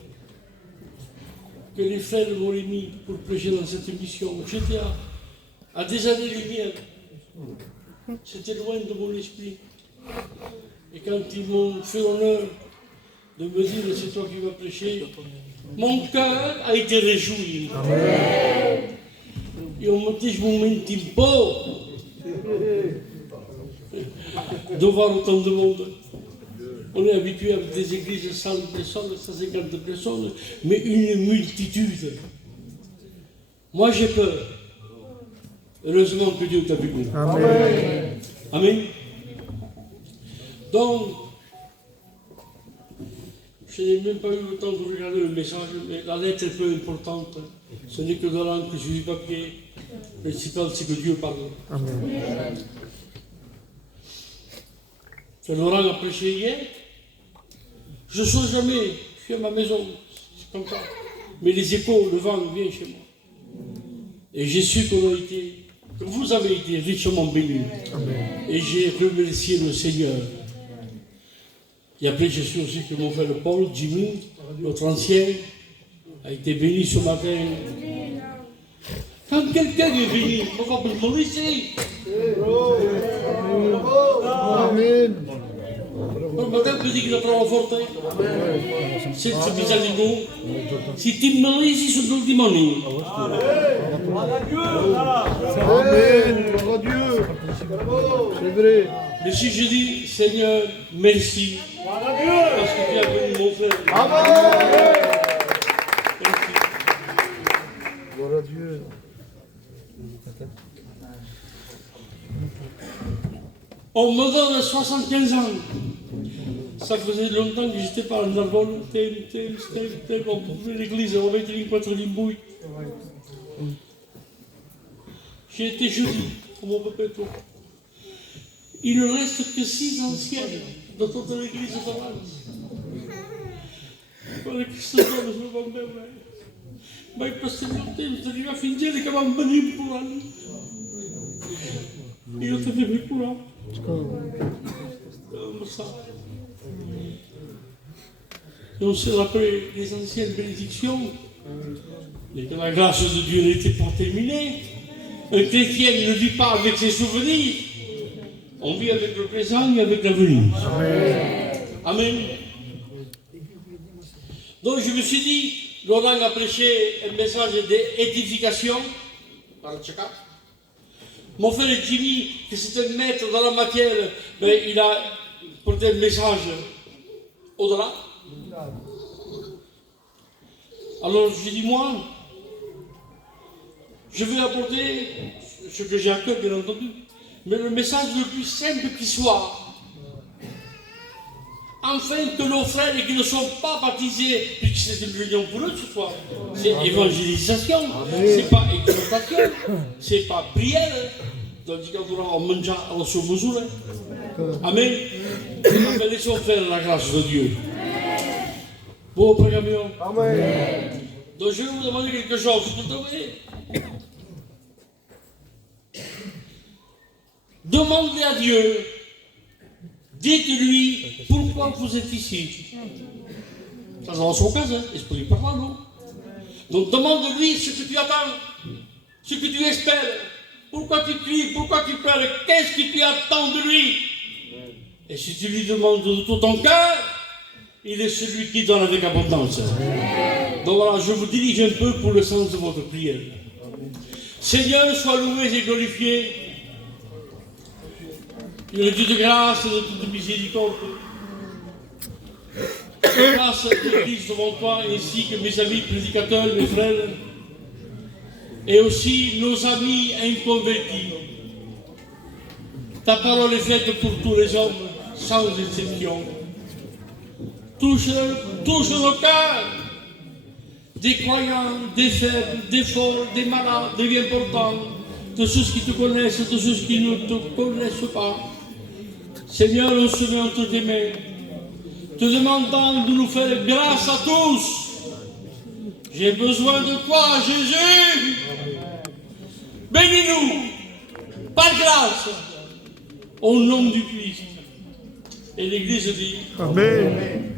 que les frères m'auraient mis pour prêcher dans cette émission. J'étais à des années-lumière. C'était loin de mon esprit. Et quand ils m'ont fait l'honneur de me dire c'est toi qui vas prêcher, mon cœur a été réjoui. Amen. Et on me dit je vous mentis pas de voir autant de monde. On est habitué avec des églises de 100 personnes, 150 personnes, mais une multitude. Moi j'ai peur. Heureusement que Dieu t'a vu. Amen. Amen. Donc, je n'ai même pas eu le temps de regarder le message, mais la lettre est peu importante. Ce n'est que dans l'encre sur du papier. Le principal, c'est que Dieu parle. Amen. Laurent a prêché hier. Je ne sors jamais. Je suis à ma maison. C'est comme ça. Mais les échos, le vent vient chez moi. Et j'ai su qu'on a été, que vous avez été richement bénis. Et j'ai remercié le Seigneur. Et après, je suis aussi que mon frère Paul, Jimmy, notre ancien, a été béni ce matin. Quand quelqu'un est béni, on va plus me laisser. Amen. Un matin, tu dis que la prova forte, senza bisogno di noi, si ti malesi su tutti i mani. Amen. Gloire à Dieu. C'est vrai. Mais si je dis, Seigneur, merci, parce que tu as béni mon frère. Amen. Gloire à Dieu. On me donne 75 ans. Ça faisait longtemps que j'étais pas en Argonne. On pouvait l'église, on avait été une quatre limbouilles. J'ai été jeudi, comme on peut tout. Il ne reste que 6 anciennes dans toute l'église de Valence. Quelle che sono le bambine. Ma in questo tempo arriva a fingere che vanno bene curare. Io te devo curare. Et on s'est rappelé les anciennes bénédictions, mais que la grâce de Dieu n'était pas terminée. Un chrétien ne vit pas avec ses souvenirs, on vit avec le présent et avec l'avenir. Amen. Amen. Donc je me suis dit, Laurent a prêché un message d'édification par le check-up. Mon frère Jimmy, qui c'est un maître dans la matière, ben, il a porté un message au-delà. Alors j'ai dit, moi, je vais apporter ce que j'ai à cœur, bien entendu, mais le message le plus simple qui soit, afin que nos frères qui ne sont pas baptisés, puisque c'est une réunion pour eux ce soir, c'est évangélisation, c'est pas exhortation, c'est pas prière. Donc, on mange à la mesure. Amen. Laissons faire la grâce de Dieu. Bon, Père. Amen. Donc, je vais vous demander quelque chose. Vous devez demander à Dieu. Dites-lui pourquoi vous êtes ici. Ça va en son cas, hein. Esprit parlant, non? Donc, demande-lui ce que tu attends, ce que tu espères. Pourquoi tu cries, pourquoi tu pleures, qu'est-ce que tu attends de lui? Et si tu lui demandes de tout ton cœur, il est celui qui donne avec abondance. Donc voilà, je vous dirige un peu pour le sens de votre prière. Seigneur, sois loué et glorifié. Le Dieu de grâce et de toute miséricorde. Grâce à l'Église devant toi, ainsi que mes amis prédicateurs, mes frères, et aussi nos amis inconvertis. Ta parole est faite pour tous les hommes, sans exception. Touche nos cœurs, des croyants, des faibles, des forts, des malades, des bien portants, de ceux qui te connaissent, de ceux qui ne te connaissent pas. Seigneur, on se met entre tes mains, te demandant de nous faire grâce à tous. J'ai besoin de toi, Jésus. Bénis-nous, par grâce, au nom du Christ. Et l'Église dit Amen.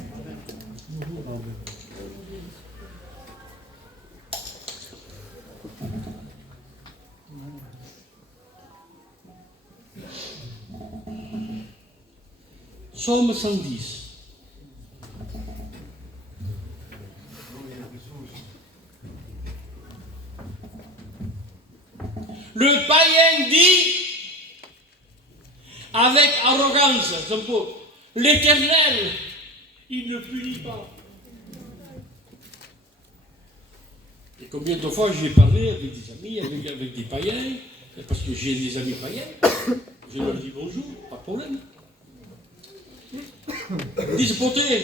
Psaume 110. Le païen dit avec arrogance, l'Éternel, il ne punit pas. Et combien de fois j'ai parlé avec des amis, avec des païens, parce que j'ai des amis païens, je leur dis bonjour, pas de problème. Ils disent poté.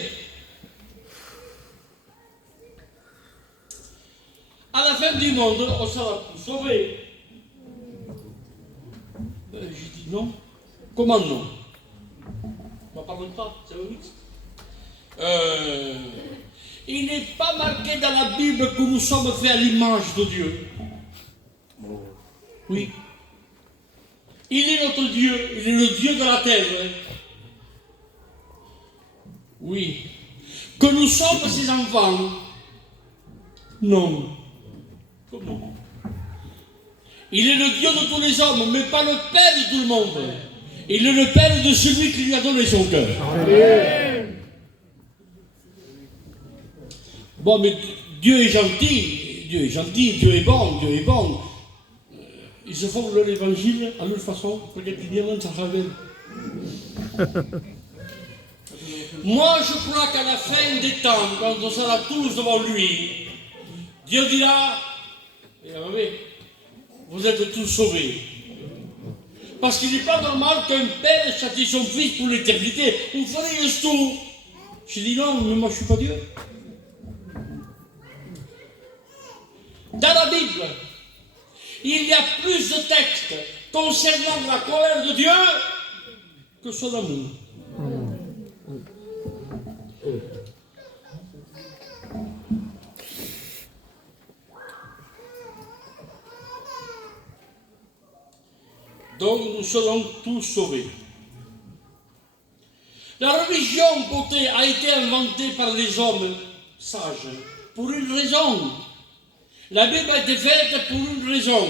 À la fin fin du monde, on sera tous sauvés. Ben, j'ai dit non. Comment non? On ne parle pas, c'est vrai. Il n'est pas marqué dans la Bible que nous sommes faits à l'image de Dieu. Oui. Il est notre Dieu, il est le Dieu de la terre. Oui. Que nous sommes ses enfants. Non. Comment? Il est le Dieu de tous les hommes, mais pas le Père de tout le monde. Il est le Père de celui qui lui a donné son cœur. Amen. Bon, mais Dieu est gentil, Dieu est bon, Dieu est bon. Ils se font l'évangile à leur façon, parce qu'ils viennent à travers. Moi, je crois qu'à la fin des temps, quand on sera tous devant lui, Dieu dira, vous êtes tous sauvés. Parce qu'il n'est pas normal qu'un père châtie son fils pour l'éternité. Vous ferez tout. J'ai dit non, mais moi je ne suis pas Dieu. Dans la Bible, il y a plus de textes concernant la colère de Dieu que son amour. Donc nous serons tous sauvés. La religion beauté a été inventée par les hommes sages pour une raison. La Bible a été faite pour une raison.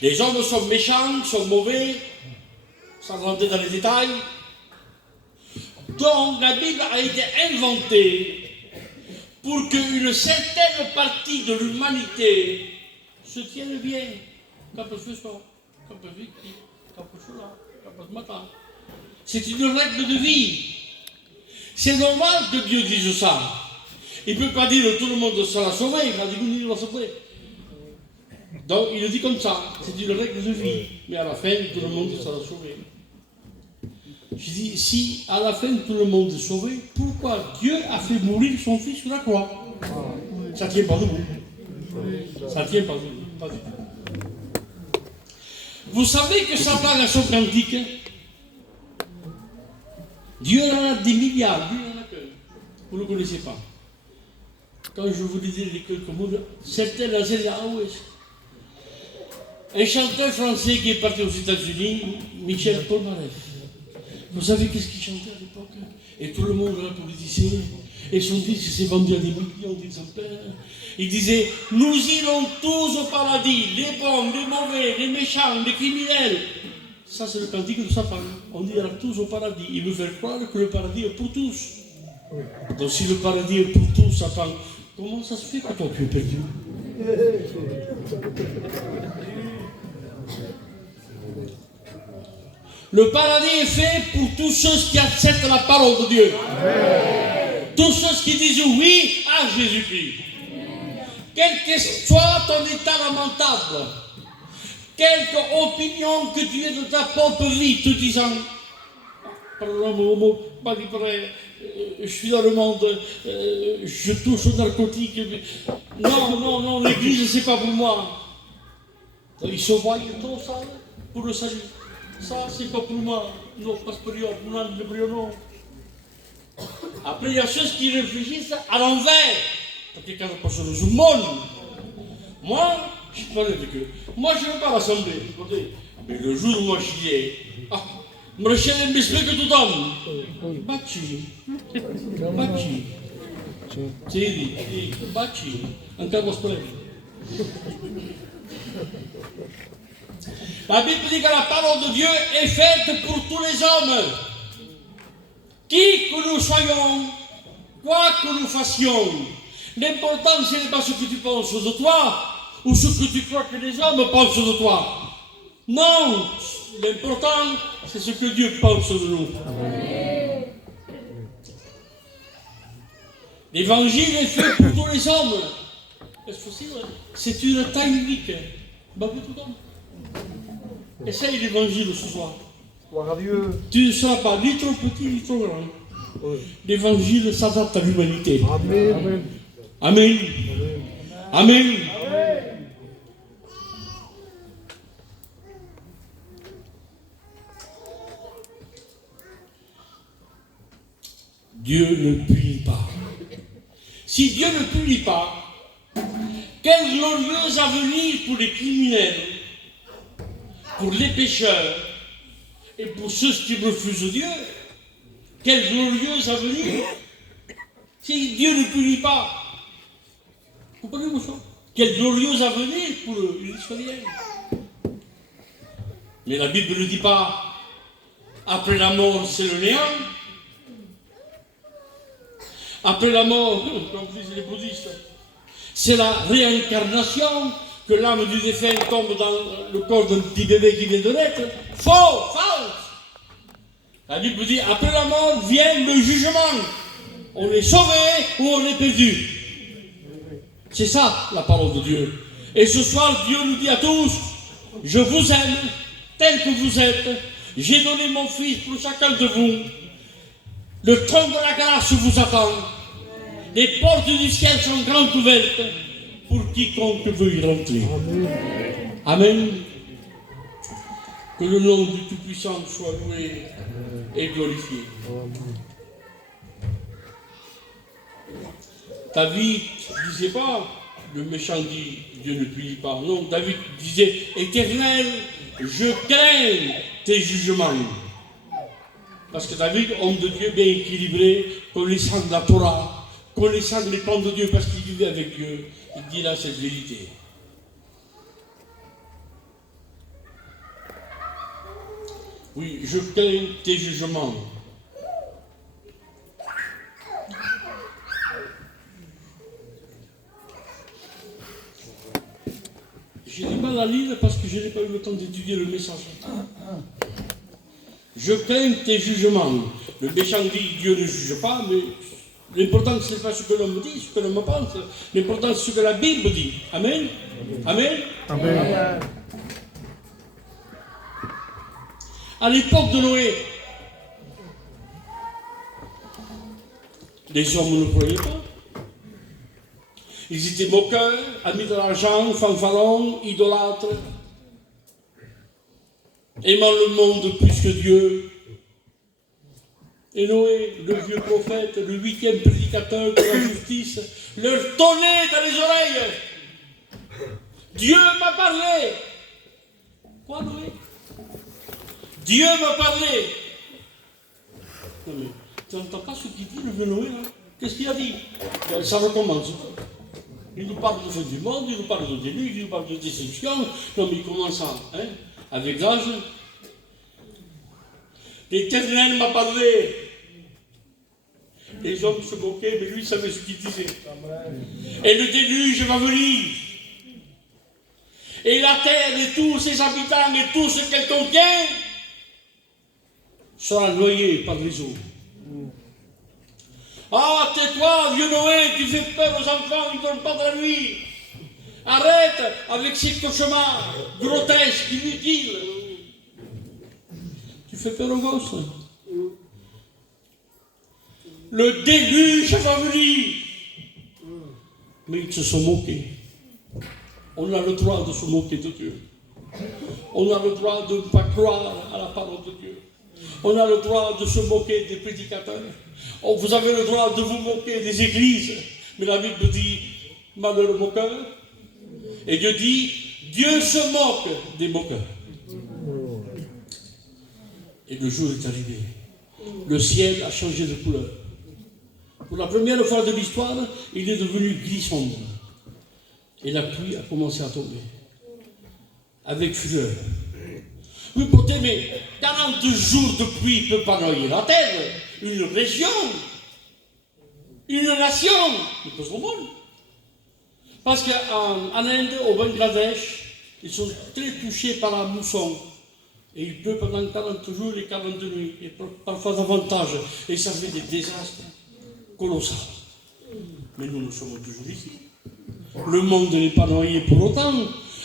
Les hommes sont méchants, sont mauvais, sans rentrer dans les détails. Donc la Bible a été inventée pour qu'une certaine partie de l'humanité se tienne bien. C'est une règle de vie. C'est normal que Dieu dise ça. Il ne peut pas dire que tout le monde sera sauvé, il va dire que nous va sauver. Donc il le dit comme ça, c'est une règle de vie. Mais à la fin, tout le monde sera sauvé. Je dis, si à la fin tout le monde est sauvé, pourquoi Dieu a fait mourir son fils sur la croix? Ça ne tient pas debout. Ça ne tient pas debout. Pas du tout. Vous savez que Satan a son cantique. Dieu en a des milliards, Dieu en a que. Vous ne le connaissez pas. Quand je vous disais les quelques mots, certains la disaient, ah oui. Un chanteur français qui est parti aux États-Unis, Michel Polnareff. Vous savez qu'est-ce qu'il chantait à l'époque? Et tout le monde l'a politisé. Et son disque s'est vendu à des millions d'exemplaires. Il disait, nous irons tous au paradis, les bons, les mauvais, les méchants, les criminels. Ça, c'est le cantique de Satan. On ira tous au paradis. Il veut faire croire que le paradis est pour tous. Donc si le paradis est pour tous, Satan, comment ça se fait que toi tu es perdu? Le paradis est fait pour tous ceux qui acceptent la parole de Dieu. Tous ceux qui disent oui à Jésus-Christ. Quel que soit ton état lamentable, quelque opinion que tu aies de ta propre vie, te disant, je suis dans le monde, je touche aux narcotiques. Non, l'église, c'est pas pour moi. Ils se voient tout ça pour le salut. Ça, c'est pas pour moi. Non, pas pour non. Après, il y a ceux qui réfléchissent à l'envers. Parce que quand on passe dans le monde, moi, je parle avec eux. Moi, je ne veux pas rassembler. Mais le jour où moi j'y ai, me recherche l'esprit que tout homme. Baci. Baci. Encore vous parlez. La Bible dit que la parole de Dieu est faite pour tous les hommes. Qui que nous soyons, quoi que nous fassions, l'important ce n'est pas ce que tu penses de toi ou ce que tu crois que les hommes pensent de toi. Non, l'important c'est ce que Dieu pense de nous. L'évangile est fait pour tous les hommes. Est-ce possible? C'est une taille unique. Bah, pour tout homme. Essaye l'évangile ce soir. Tu ne seras pas ni trop petit ni trop grand. Oui. L'évangile s'adapte à l'humanité. Amen. Amen. Amen. Dieu ne punit pas. Si Dieu ne punit pas, quel glorieux avenir pour les criminels, pour les pécheurs et pour ceux qui refusent Dieu. Quel glorieux avenir. Si Dieu ne punit pas, comprenez-vous ça? Quel glorieux avenir pour les Israéliens. Mais la Bible ne dit pas, après la mort c'est le néant. Après la mort, comme disent les bouddhistes, c'est la réincarnation, que l'âme du défunt tombe dans le corps d'un petit bébé qui vient de naître. Faux, false. La Bible dit, après la mort vient le jugement. On est sauvé ou on est perdu. C'est ça la parole de Dieu. Et ce soir, Dieu nous dit à tous, je vous aime tel que vous êtes. J'ai donné mon Fils pour chacun de vous. Le trône de la grâce vous attend. Les portes du ciel sont grandes ouvertes pour quiconque veut y rentrer. Amen. Que le nom du Tout-Puissant soit loué et glorifié. David ne disait pas, le méchant dit, Dieu ne punit pas. Non, David disait, Éternel, je crains tes jugements. Parce que David, homme de Dieu bien équilibré, connaissant la Torah, connaissant les plans de Dieu, parce qu'il vivait avec Dieu, il dit là cette vérité. Oui, je crains tes jugements. J'ai du mal à lire parce que je n'ai pas eu le temps d'étudier le message. Je crains tes jugements. Le méchant dit Dieu ne juge pas, mais l'important ce n'est pas ce que l'homme dit, ce que l'homme pense. L'important c'est ce que la Bible dit. Amen. Amen. Amen. Amen. À l'époque de Noé, les hommes ne croyaient pas. Ils étaient moqueurs, amis de l'argent, fanfarons, idolâtres, aimant le monde plus que Dieu. Et Noé, le vieux prophète, le 8e prédicateur de la justice, leur tonnait dans les oreilles. Dieu m'a parlé. Quoi, Noé? Dieu m'a parlé. Non mais, tu n'entends pas ce qu'il dit, le vieux Noé, là? Qu'est-ce qu'il a dit? Ça recommence. Il nous parle de fin du monde, il nous parle de déluge, il nous parle de déception. Non mais il commence avec l'âge. L'Éternel m'a parlé. Les hommes se moquaient, mais lui savait ce qu'il disait. Et le déluge va venir. Et la terre et tous ses habitants et tout ce qu'elle contient sera noyé par les eaux. Ah, tais-toi, vieux Noé, tu fais peur aux enfants, ils ne dorment pas de la nuit. Arrête avec ces cauchemars grotesques, inutiles. Tu fais peur aux gosses. Le déluge va venir. Mais ils se sont moqués. On a le droit de se moquer de Dieu. On a le droit de ne pas croire à la parole de Dieu. On a le droit de se moquer des prédicateurs. Oh, vous avez le droit de vous moquer des églises. Mais la Bible dit, malheur au moqueur. Et Dieu dit, Dieu se moque des moqueurs. Et le jour est arrivé. Le ciel a changé de couleur. Pour la première fois de l'histoire, il est devenu gris sombre. Et la pluie a commencé à tomber. Avec fureur. Oui, pourtant, mais 40 jours de pluie ne peut pas noyer la terre. Une région, une nation, ils peuvent se comprendre. Parce qu'en Inde, au Bangladesh, ils sont très touchés par la mousson. Et il pleut pendant 40 jours et 40 nuits, et parfois davantage. Et ça fait des désastres colossaux. Mais nous sommes toujours ici. Le monde n'est pas noyé pour autant.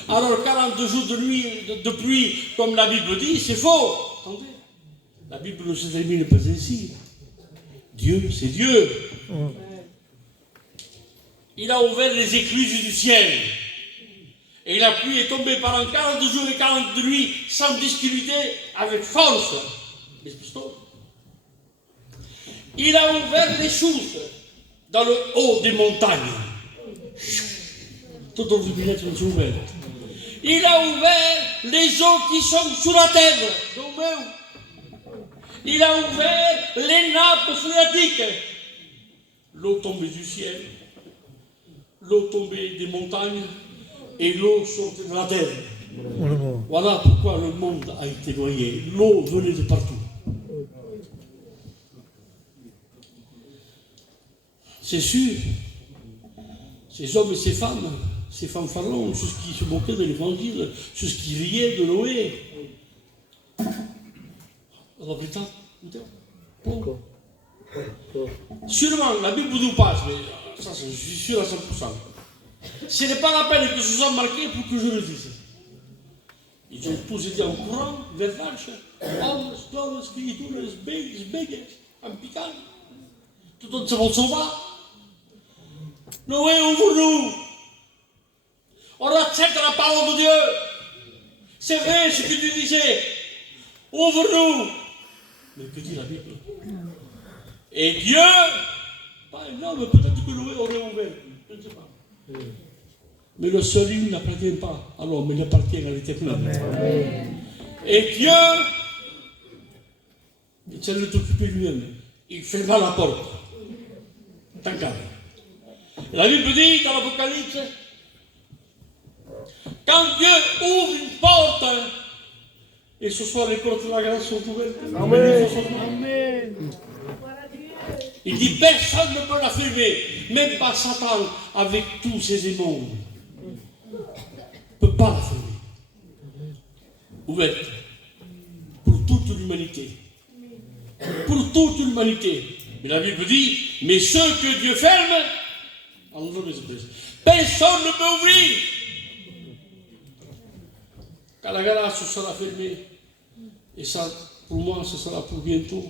Alors 42 jours de pluie, comme la Bible dit, c'est faux. Attendez, la Bible ne se termine pas ainsi. Dieu, c'est Dieu. il a ouvert les écluses du ciel. Et la pluie est tombée pendant 40 jours et 40 nuits sans difficulté, avec force. Il a ouvert les sources dans le haut des montagnes. Toutes les lunettes sont ouvertes. Il a ouvert les eaux qui sont sous la terre. Il a ouvert les nappes phréatiques. L'eau tombée du ciel, l'eau tombée des montagnes et l'eau sortait de la terre. Voilà pourquoi le monde a été noyé. L'eau venait de partout. C'est sûr, ces hommes et ces femmes pharaons, ceux qui se moquaient de l'évangile, ceux qui riaient de Noé. Alors, putain, sûrement, la Bible nous passe, mais ça, je suis sûr à 100%. Ce n'est pas la peine que ce soit marqué pour que je le dise. Ils ont tous été en courant, vers l'arche, hommes, donnes, scriptures, sbeghe, impeccable. Tout le monde se va sauver. Noé, ouvre-nous. On accepte la parole de Dieu. C'est vrai ce que tu disais. Ouvre-nous. Mais que dit la Bible? Et Dieu, pas énorme, peut-être que Noé aurait ouvert. Je ne sais pas. Mais le salut n'appartient pas à l'homme, il appartient à l'Éternel. Et Dieu, il s'est occupé lui-même. Il ferma la porte. Tant qu'à. La Bible dit dans l'Apocalypse, quand Dieu ouvre une porte, et ce soir les portes de la grâce sont ouvertes. Amen. Amen. Il dit personne ne peut la fermer, même pas Satan avec tous ses démons. Ne peut pas la fermer. Ouverte. Pour toute l'humanité. Pour toute l'humanité. Mais la Bible dit, mais ceux que Dieu ferme, personne ne peut ouvrir. Quand la grâce sera fermée, et ça, pour moi, ce sera pour bientôt.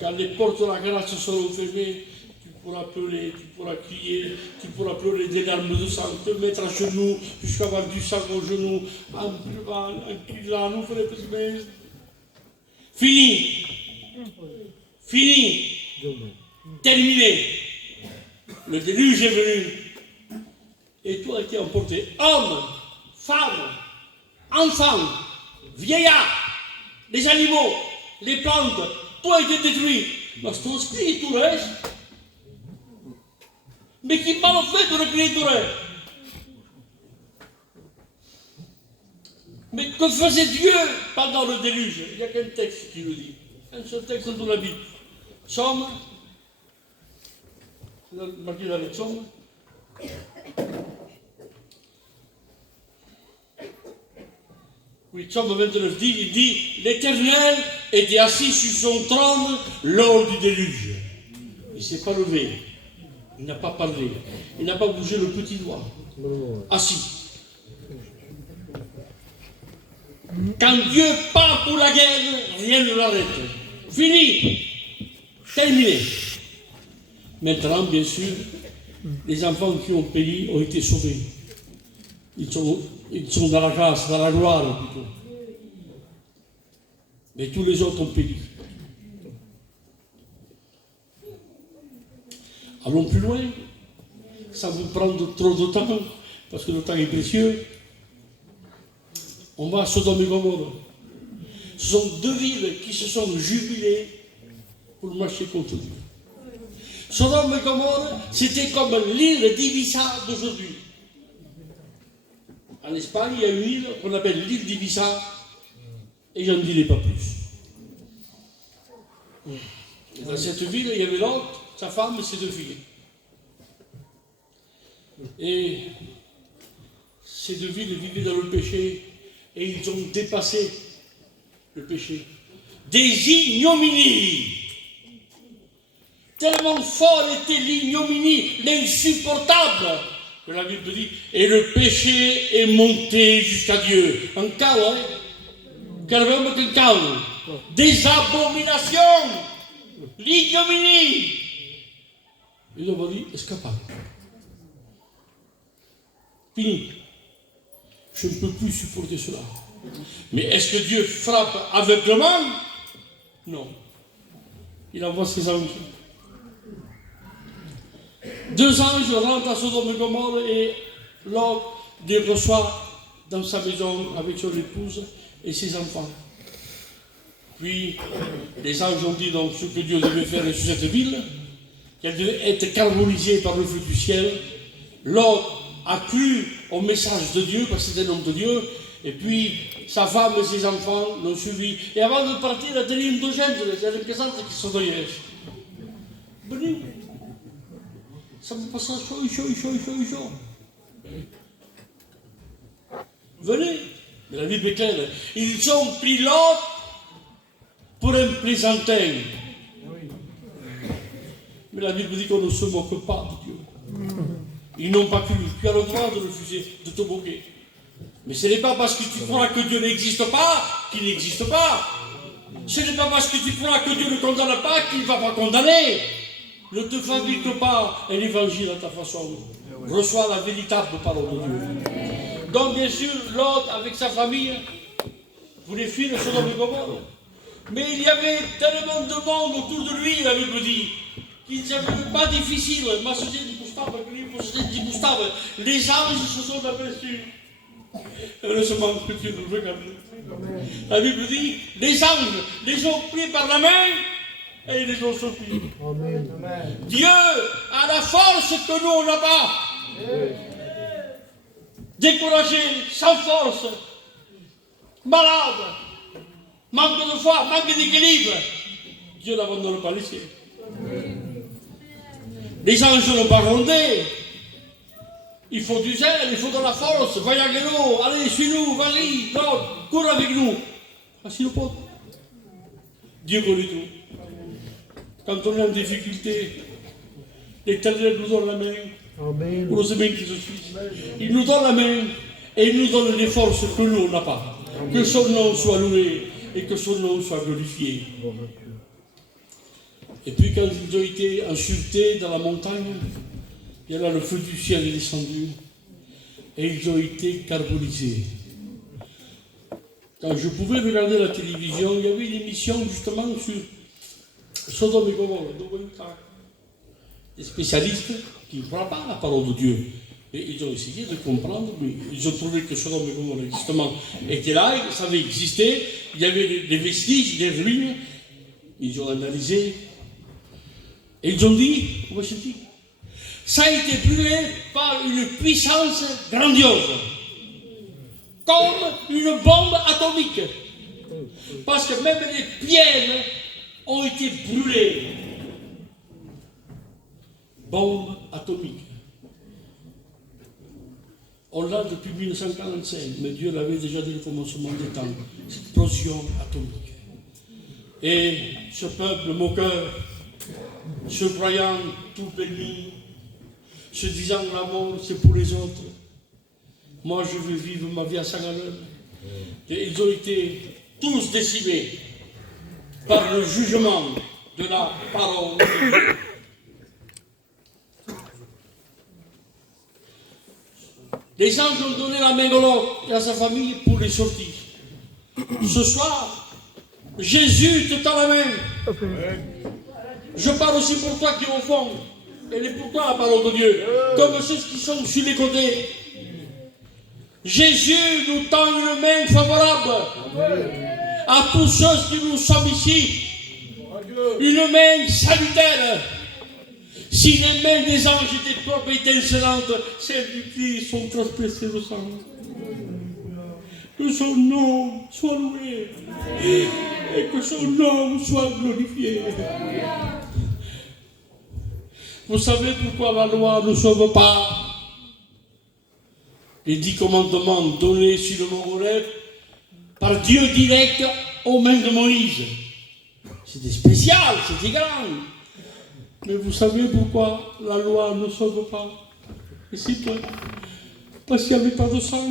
Quand les portes de la grâce seront fermées, tu pourras pleurer, tu pourras crier, tu pourras pleurer des larmes de sang, te mettre à genoux jusqu'à avoir du sang aux genoux, en pleurant, en criant, nous ferons plus. Fini. Fini. Terminé. Le déluge est venu. Et toi été emporté. Hommes, femmes, enfants, vieillards, les animaux, les plantes, tout a été détruit. Ma sto scrittura, mais qui m'a fait de l'écriture? Mais que faisait Dieu pendant le déluge? Il n'y a qu'un texte qui le dit. Un seul texte de la Bible. Somme, marqué dans les Somme. Oui, Psaume 29 dit, il dit, l'Éternel était assis sur son trône lors du déluge. Il ne s'est pas levé, il n'a pas parlé, il n'a pas bougé le petit doigt. Assis. Quand Dieu part pour la guerre, rien ne l'arrête. Fini. Terminé. Maintenant, bien sûr, les enfants qui ont péri ont été sauvés. Ils sont dans la grâce, dans la gloire plutôt. Mais tous les autres ont péri. Allons plus loin, sans vous prendre trop de temps, parce que le temps est précieux. On va à Sodome et Gomorrhe. Ce sont deux villes qui se sont jubilées pour marcher contre Dieu. Sodome et Gomorrhe, c'était comme l'île d'Ibiza d'aujourd'hui. En Espagne, il y a une île qu'on appelle l'île d'Ibiza, et je ne dirai pas plus. Et dans cette ville, il y avait l'autre, sa femme et ses deux filles. Et ces deux villes vivaient dans le péché, et ils ont dépassé le péché. Des ignominies. Tellement fort était l'ignominie, l'insupportable, que la Bible dit, et le péché est monté jusqu'à Dieu. Un chaos, hein? Carrément un chaos. Des abominations, l'ignominie. Il a dit, escapade. Fini. Je ne peux plus supporter cela. Mais est-ce que Dieu frappe aveuglement? Non. Il envoie ses anges. 2 anges rentrent à Sodome et Gomorrhe et Lot les reçoit dans sa maison avec son épouse et ses enfants. Puis les anges ont dit donc ce que Dieu devait faire sur cette ville, qu'elle devait être carbonisée par le feu du ciel. Lot a cru au message de Dieu parce que c'était l'homme de Dieu. Et puis, sa femme et ses enfants l'ont suivi. Et avant de partir, il a tenu une deuxième, c'è pesante che sono io. Venez. Ça me passe chaud. Venez. Mais la Bible est claire. Ils ont pris Lot pour un plaisantin. Mais la Bible dit qu'on ne se moque pas de Dieu. Ils n'ont pas cru. Tu as le droit de refuser, de te moquer. Mais ce n'est pas parce que tu crois que Dieu n'existe pas qu'il n'existe pas. Ce n'est pas parce que tu crois que Dieu ne condamne pas qu'il ne va pas condamner. Ne te fabrique pas un évangile à ta façon. Reçois la véritable parole de Dieu. Donc bien sûr, Lot avec sa famille voulait fuir le Sodome et Gomorrhe. Mais il y avait tellement de monde autour de lui, la Bible dit, qu'il ne savait pas difficile. Ma société dit Gustave, les anges se sont aperçus. Heureusement que Dieu nous regarde. La Bible dit, les anges les ont pris par la main et ils les ont sortis. Dieu a la force que nous on n'a pas. Découragé, sans force, malade, manque de foi, manque d'équilibre. Dieu n'abandonne pas les siens. Les anges n'ont pas rondé. Il faut du zèle, il faut de la force. Voyagez-nous, allez, suis-nous, vas-y, cours avec nous. Assis le pote. Dieu connaît tout. Quand on est en difficulté, l'Éternel nous donne la main. Amen. Pour les semaines qui se suivent. Il nous donne la main et il nous donne les forces que nous on n'a pas. Amen. Que son nom soit loué et que son nom soit glorifié. Et puis quand ils ont été en sûreté dans la montagne, il y a là le feu du ciel est descendu et ils ont été carbonisés. Quand je pouvais regarder la télévision, il y avait une émission justement sur Sodome et Gomorrhe, des spécialistes qui ne croient pas à la parole de Dieu. Et ils ont essayé de comprendre, mais ils ont trouvé que Sodome et Gomorrhe justement était là, ça avait existé, il y avait des vestiges, des ruines, ils ont analysé, et ils ont dit, ça a été brûlé par une puissance grandiose, comme une bombe atomique. Parce que même les pierres ont été brûlées. Bombe atomique. On l'a depuis 1945, mais Dieu l'avait déjà dit au commencement des temps. Cette explosion atomique. Et ce peuple moqueur, se croyant tout béni, se disant la mort c'est pour les autres. Moi je veux vivre ma vie à 100 à l'heure. Et ils ont été tous décimés par le jugement de la parole de Dieu. Les anges ont donné la main à Lot et à sa famille pour les sortir. Ce soir, Jésus te tend la main. Je parle aussi pour toi qui es au fond. Elle est pour toi la parole de Dieu. Comme ceux qui sont sur les côtés. Jésus nous tend une main favorable. À tous ceux qui nous sommes ici. Une main salutaire. Si les mains des anges étaient propres et étincelantes, celles du Christ sont transpercées de sang. Que son nom soit loué et que son nom soit glorifié. Vous savez pourquoi la loi ne sauve pas? Les 10 commandements donnés sur le mont Horeb par Dieu direct aux mains de Moïse. C'était spécial, c'était grand. Mais vous savez pourquoi la loi ne sauve pas? Et c'est toi. Parce qu'il n'y avait pas de sang.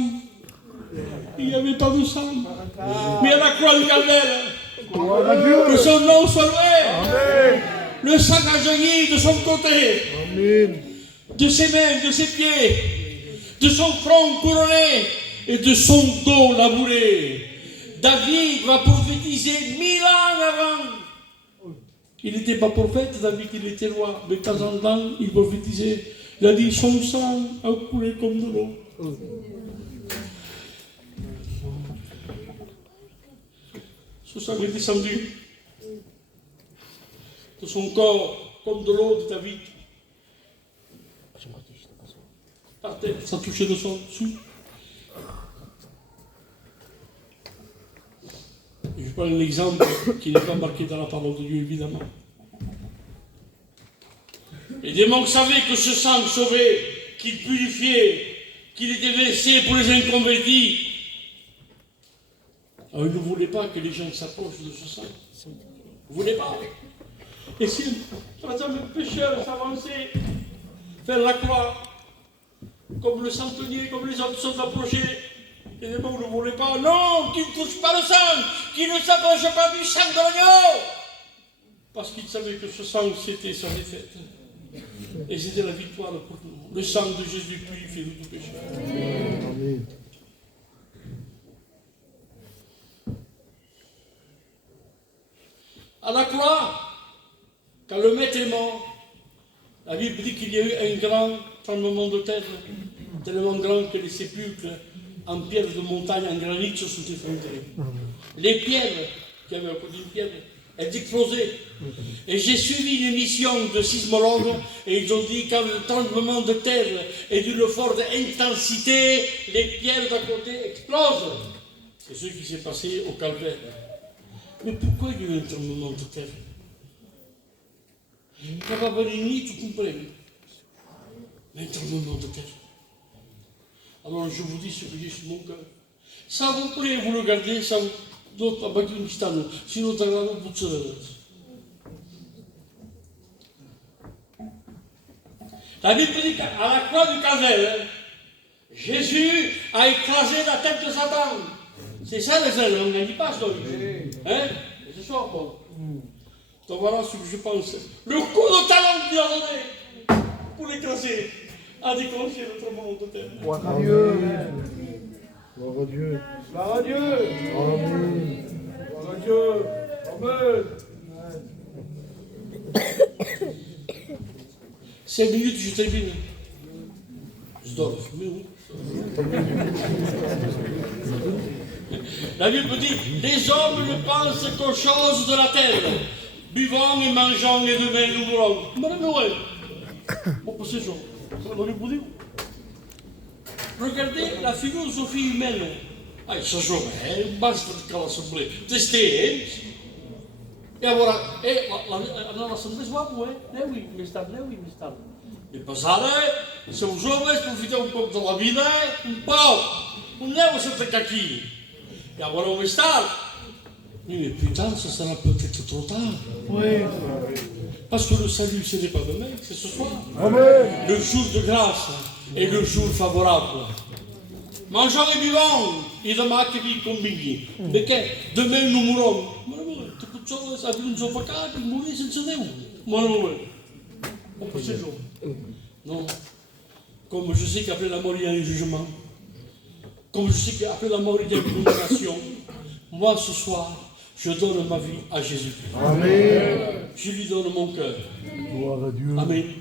Il n'y avait pas de sang. Mais à la croix de Calvaire, que son nom soit loué. Le sang a jailli de son côté. Amen. De ses mains, de ses pieds, de son front couronné et de son dos labouré. David va prophétiser 1000 ans avant. Il n'était pas prophète, David, il était roi. Mais de temps en temps, il prophétisait. Il a dit, son sang a coulé comme de l'eau. Ce sang est descendu de son corps comme de l'eau de David. Par terre, sans toucher le sol, sous. Je prends un exemple qui n'est pas marqué dans la parole de Dieu, évidemment. Les démons savaient que ce sang sauvait, qu'il purifiait, qu'il était versé pour les inconvertis. Alors, ils ne voulaient pas que les gens s'approchent de ce sang. Ils ne voulaient pas. Et si le pécheur s'avançait vers la croix, comme le centenier, comme les autres sont approchés, les démons ne voulaient pas. Non, qu'ils ne touchent pas le sang, qu'ils ne s'approchent pas du sang de l'agneau. Parce qu'ils savaient que ce sang, c'était sa défaite. Et c'était la victoire pour nous. Le sang de Jésus purifie de tout péché. Amen. À la croix, quand le maître est mort, la Bible dit qu'il y a eu un grand tremblement de terre, tellement grand que les sépulcres en pierre de montagne, en granit, se sont effondrés. Les pierres, qui avaient à côté d'une pierre, elles explosaient. Et j'ai suivi une émission de sismologues et ils ont dit quand le tremblement de terre est d'une forte intensité, les pierres d'à côté explosent. C'est ce qui s'est passé au Calvaire. Mais pourquoi il y a eu un tremblement de terre? Cavavalini, tu comprends? Un tremblement de terre. Alors je vous dis ce que j'ai sur mon cœur. Ça vous plaît, vous le gardez, ça vous donne pas une stane, sinon t'as la robe pour La Bible dit qu'à la croix du Calvaire, Jésus a écrasé la tête de Satan. C'est ça les ailes, on n'a dit pas ça. Hein? C'est ça, bon. Donc voilà ce que je pense. Le coup de talent qu'il a donné pour l'écraser a déclenché le tremblement de terre. Gloire à Dieu. Gloire à Dieu. Gloire à Dieu. Amen. Gloire à Dieu. Amen. 5 minutes, je termine. Je dors, mais oui. La Bible dit, les hommes ne pensent qu'aux choses de la terre. Buvons et mangeons et demain nous mourrons. Madame Noël. Bon, c'est ça. Ça va vous dire. Regardez la philosophie humaine. Ah, ça giovane, basta di l'assemblea. Testez. E allora, l'assemblea sua, oui, mais tard. E passare, siamo giovani, approfittiamo un po' della vita, un po'. Non andiamo senza cacchini. Et alors on restart. Oui, mais putain, ça sera peut-être trop tard. Oui. Parce que le salut, ce n'est pas demain, c'est ce soir. Amen. Le jour de grâce est le jour favorable. Mangeons et buvons, et demain che vi convigli. Perché demain nous mourrons. Tu peux solo sapere un giorno fa che morire senza Dio. Ma non on peut ces jours. Non. Comme je sais qu'après la mort, il y a un jugement. Comme je sais qu'après la mort, il y a une condamnation. Moi, ce soir, je donne ma vie à Jésus. Amen. Je lui donne mon cœur. Gloire à Dieu. Amen.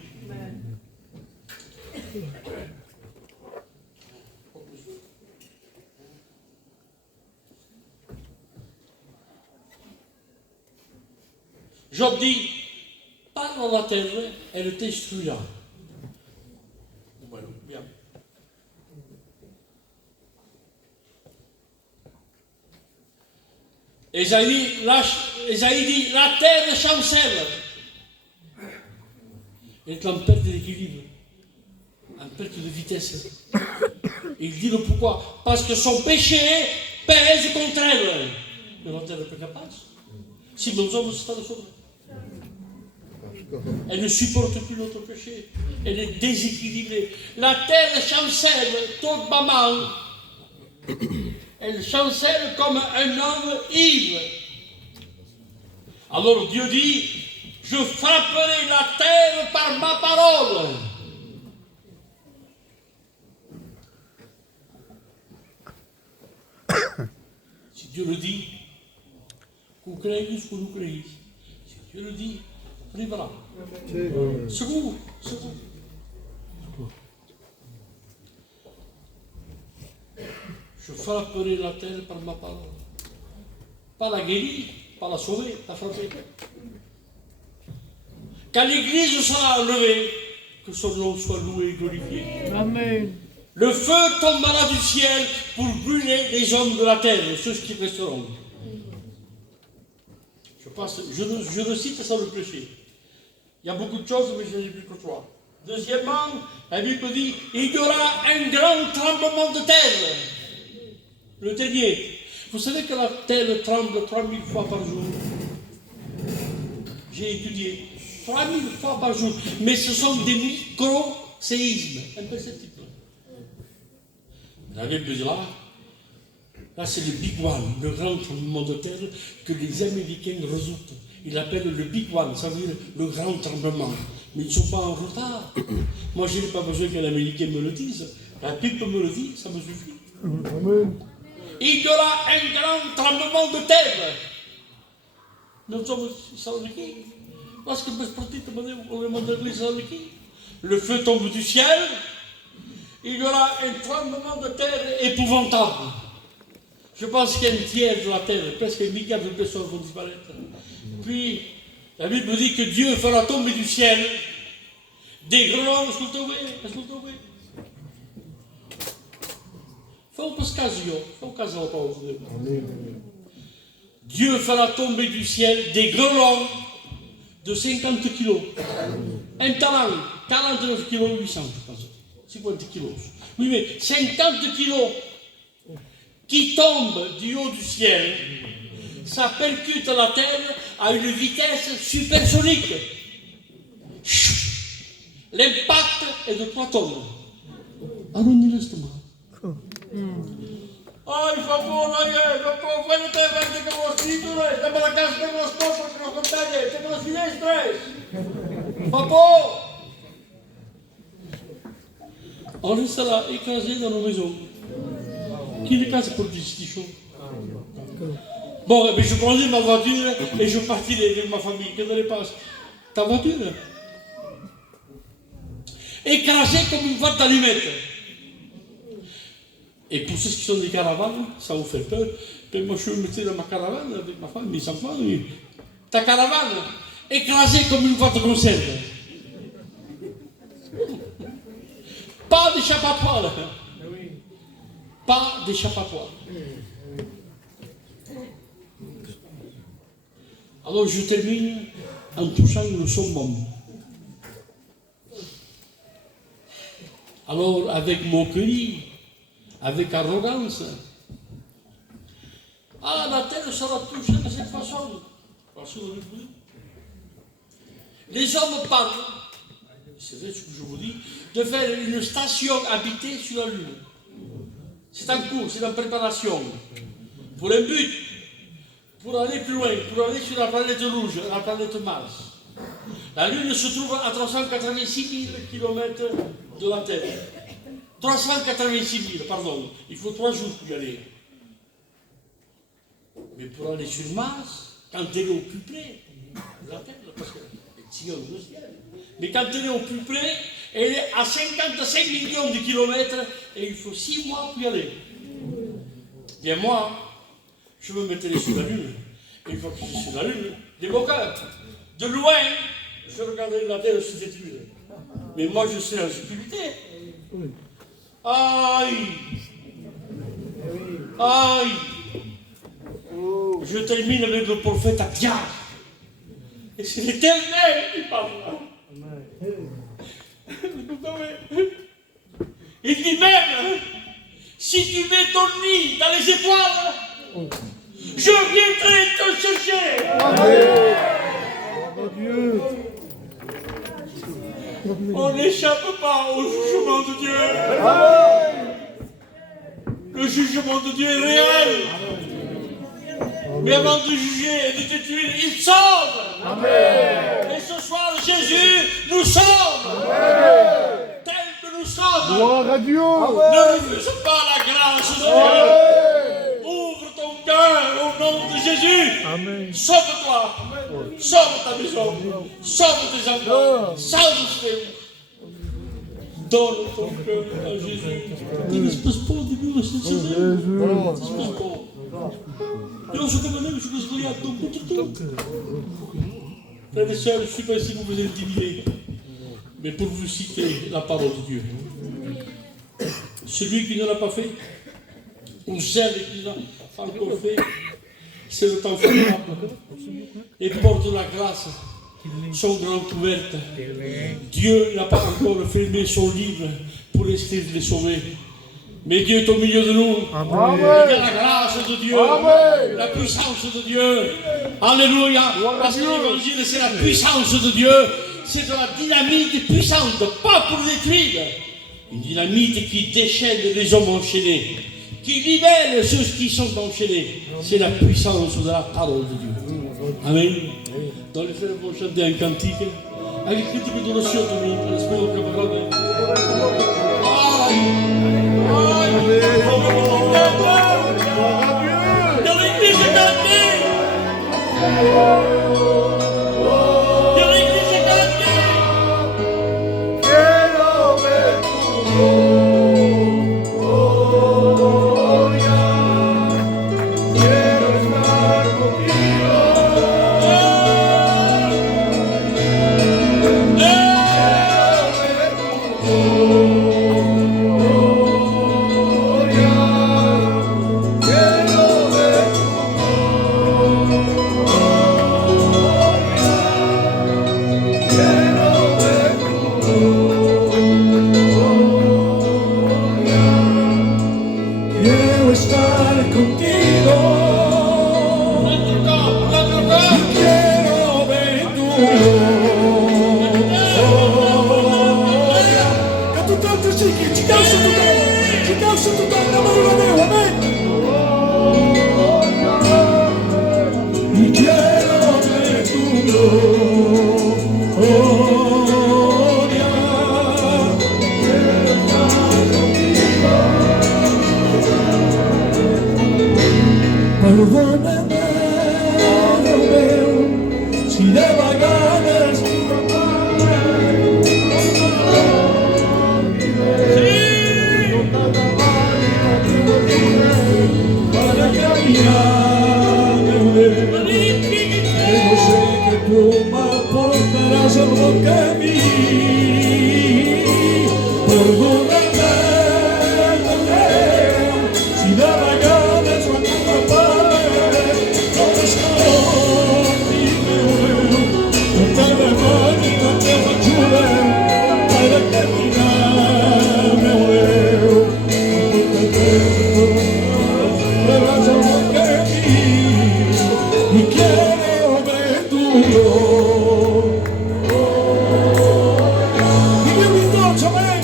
Job dit, parle à la terre, elle t'instruira. Bueno, bien. Esaïe dit, la terre chancelle. Elle est en perte d'équilibre, en perte de vitesse. Et il dit le pourquoi. Parce que son péché pèse contre elle. Mais la terre n'est pas capable. Si nos hommes se font sauver. Elle ne supporte plus notre péché. Elle est déséquilibrée. La terre chancelle, toute maman. Elle chancelle comme un homme ivre. Alors Dieu dit, je frapperai la terre par ma parole. Si Dieu le dit, qu'on croyez ce que nous croyez. Si Dieu le dit, ça arrivera. Second. Je frapperai la terre par ma parole. Pas la guérir, pas la sauver, la frapper. Quand l'Église sera enlevée, que son nom soit loué et glorifié. Amen. Le feu tombera du ciel pour brûler les hommes de la terre, ceux qui resteront. Je recite sans le prêcher. Il y a beaucoup de choses, mais je n'ai plus que toi. Deuxièmement, la Bible dit, il y aura un grand tremblement de terre. Le dernier. Vous savez que la terre tremble 3000 fois par jour. J'ai étudié. 3000 fois par jour. Mais ce sont des micro-séismes. Imperceptibles. La Bible dit là c'est le Big One, le grand tremblement de terre que les Américains redoutent. Ils l'appellent le Big One, ça veut dire le grand tremblement. Mais ils ne sont pas en retard. Moi, je n'ai pas besoin qu'un Américain me le dise. La Bible me le dit, ça me suffit. Amen. Il y aura un grand tremblement de terre. Nous sommes Thessalonique. Parce que on demande à Thessalonique. Le feu tombe du ciel. Il y aura un tremblement de terre épouvantable. Je pense qu'un tiers de la terre, presque 1 milliard de personnes vont disparaître. Puis, la Bible dit que Dieu fera tomber du ciel des grelons. Ascoltate. Fais occasion pause. Dieu fera tomber du ciel des grelons de 50 kilos. Un talent, 49 kilos 800, je pense. 50 kilos. Oui, mais 50 kilos qui tombent du haut du ciel, ça percute la terre à une vitesse supersonique. L'impact est de 3 tonnes. Arrondi l'estomac. Ai, favore, fai te vedi che lo scritture, stiamo alla casa per lo scopo, che lo contagne, stiamo alla sinistra. Papa! On reste là, écrasé dans nos maisons. Qui les casse pour le chaud? Bon, mais je prendrai ma voiture et je partirai avec ma famille. Qu'est-ce que passe? Ta voiture? Écrasé comme une boîte d'allumettes. Et pour ceux qui sont des caravanes, ça vous fait peur. Mais moi, je me mettais dans ma caravane avec ma femme, mes enfants. Ta caravane, écrasée comme une boîte de conserve. Pas d'échappatoire, là. Pas d'échappatoire. Alors, je termine en touchant le summum. Alors, avec moquerie, avec arrogance, la terre sera touchée de cette façon. Les hommes parlent, c'est vrai ce que je vous dis, de faire une station habitée sur la Lune. C'est en cours, c'est en préparation. Pour un but, pour aller plus loin, pour aller sur la planète rouge, la planète Mars. La Lune se trouve à 386 000 km de la Terre. 386 000, pardon. Il faut 3 jours pour y aller. Mais pour aller sur Mars, quand elle est au plus près de la Terre, parce qu'elle sillonne le ciel, mais quand elle est au plus près, elle est à 55 millions de kilomètres et il faut 6 mois pour y aller. Bien moi, je me mettrai sur la Lune. Et une fois que je suis sur la Lune, des beaux cœurs. De loin, je regarderai la Terre se détruire. Mais moi, je serai en sécurité. Aïe! Aïe! Je termine avec le prophète Abdias. Et c'est l'Éternel qui parle. Il dit même, si tu mets ton nid dans les étoiles, je viendrai te chercher. Amen. Oh Dieu. On n'échappe pas au jugement de Dieu. Amen. Le jugement de Dieu est réel. Mais avant de juger et de détruire, il sauve. Amen. Et ce soir, Jésus nous sauve. Amen. Tel que nous sommes. Gloire à Dieu. Ne refuse pas la grâce de Dieu. Jésus, Amen. sauve-toi, sauve ta maison, sauve tes enfants, sauve tes... Donne ton cœur à Jésus. Il ne se passe pas au début de cette saison. Il ne se passe pas. Non, je comprends que je me suis tout. Frères et sœurs, je ne suis pas ici pour vous intimider, mais pour vous citer la parole de Dieu. Celui qui ne l'a pas fait, ou celle qui ne l'a pas encore fait, c'est le temps favorable. Et porte la grâce, sont grandes ouvertes. Dieu n'a pas encore fermé son livre pour essayer de les sauver. Mais Dieu est au milieu de nous. Amen. Il y a la grâce de Dieu, Amen. la puissance de Dieu. Alléluia. Parce que l'évangile, c'est la puissance de Dieu. C'est de la dynamite puissante, pas pour détruire. Une dynamite qui déchaîne les hommes enchaînés, qui libère ceux qui sont enchaînés. C'est la puissance de la parole de Dieu. Amen. Dans les frères vont chanter un cantique avec critique de l'ossio de lui, l'esprit de camarade. Dans l'église éternelle. Dans l'église éternelle. Quiero ver tu gloria, quiero estar contigo. Quiero estar contigo. Quiero ver tu gloria. Que tu cantes, te calça tu toque na mão de Deus, amém? E quero ver tu glória. Perdóname, Deus meu, se devagares para caminhar, meu Deus. Eu sei que tu me apontarás ao bom caminho. Perdóname, Deus, se devagares a tua paz, não esconde, meu Deus, o teu demônio e a tua ajuda para caminhar, meu Deus. Levarás ao bom caminho e quero ver tu glória. E meu irmão também.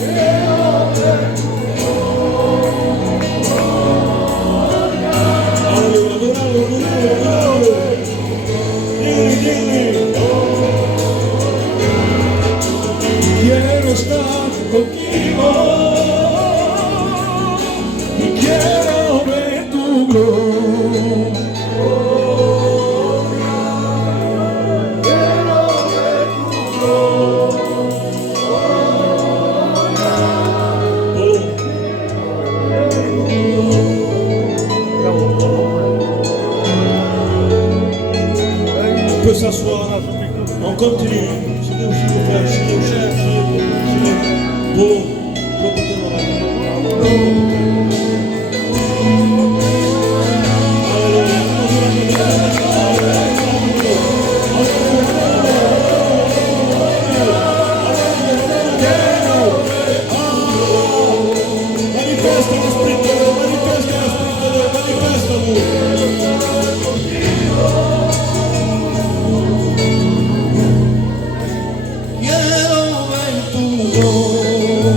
Quiero estar contigo y quiero ver tu gloria. Quiero ver tu On peut s'asseoir, on continue. S'il vous plaît, s'il vous plaît, pour manifesta l'Esprit de Dieu, manifesta l'Esprit de Dieu, manifesta-vous. Quiero ver tu gloria.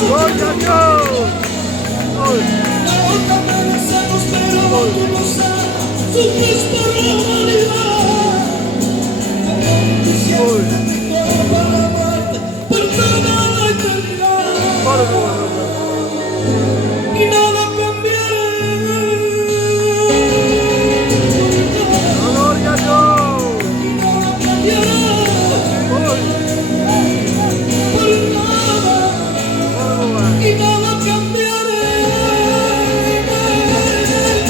Gloria a Dios. La boca merecemos, pero tú lo sabes, su Cristo es la humanidad. Diciendo todo para amarte por toda la eternidad. Y nada cambiaré. Gloria a Dios. Y nada cambiaré. Por nada. Y nada cambiaré.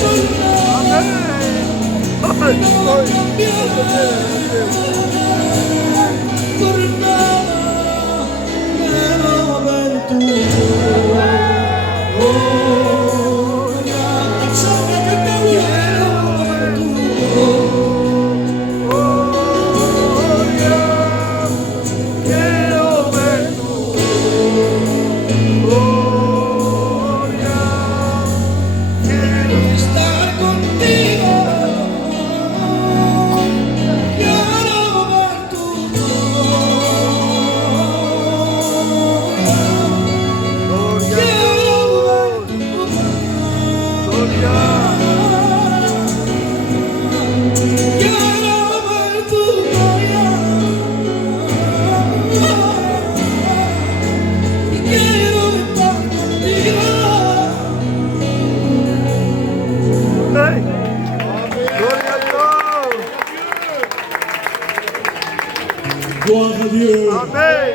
Por nada. Y nada cambiaré. Por nada. Quiero ver tu gloria. Sabe que te quiero ver tu Gloria. Quiero ver tu gloria. Quiero estar contigo. Quiero ver tu Gloria a quiero ver Dios. tu Gloria. quiero ver tu gloria. Y quiero estar contigo. Hey. Gloria a Dios. Gloire à Dieu. Amen.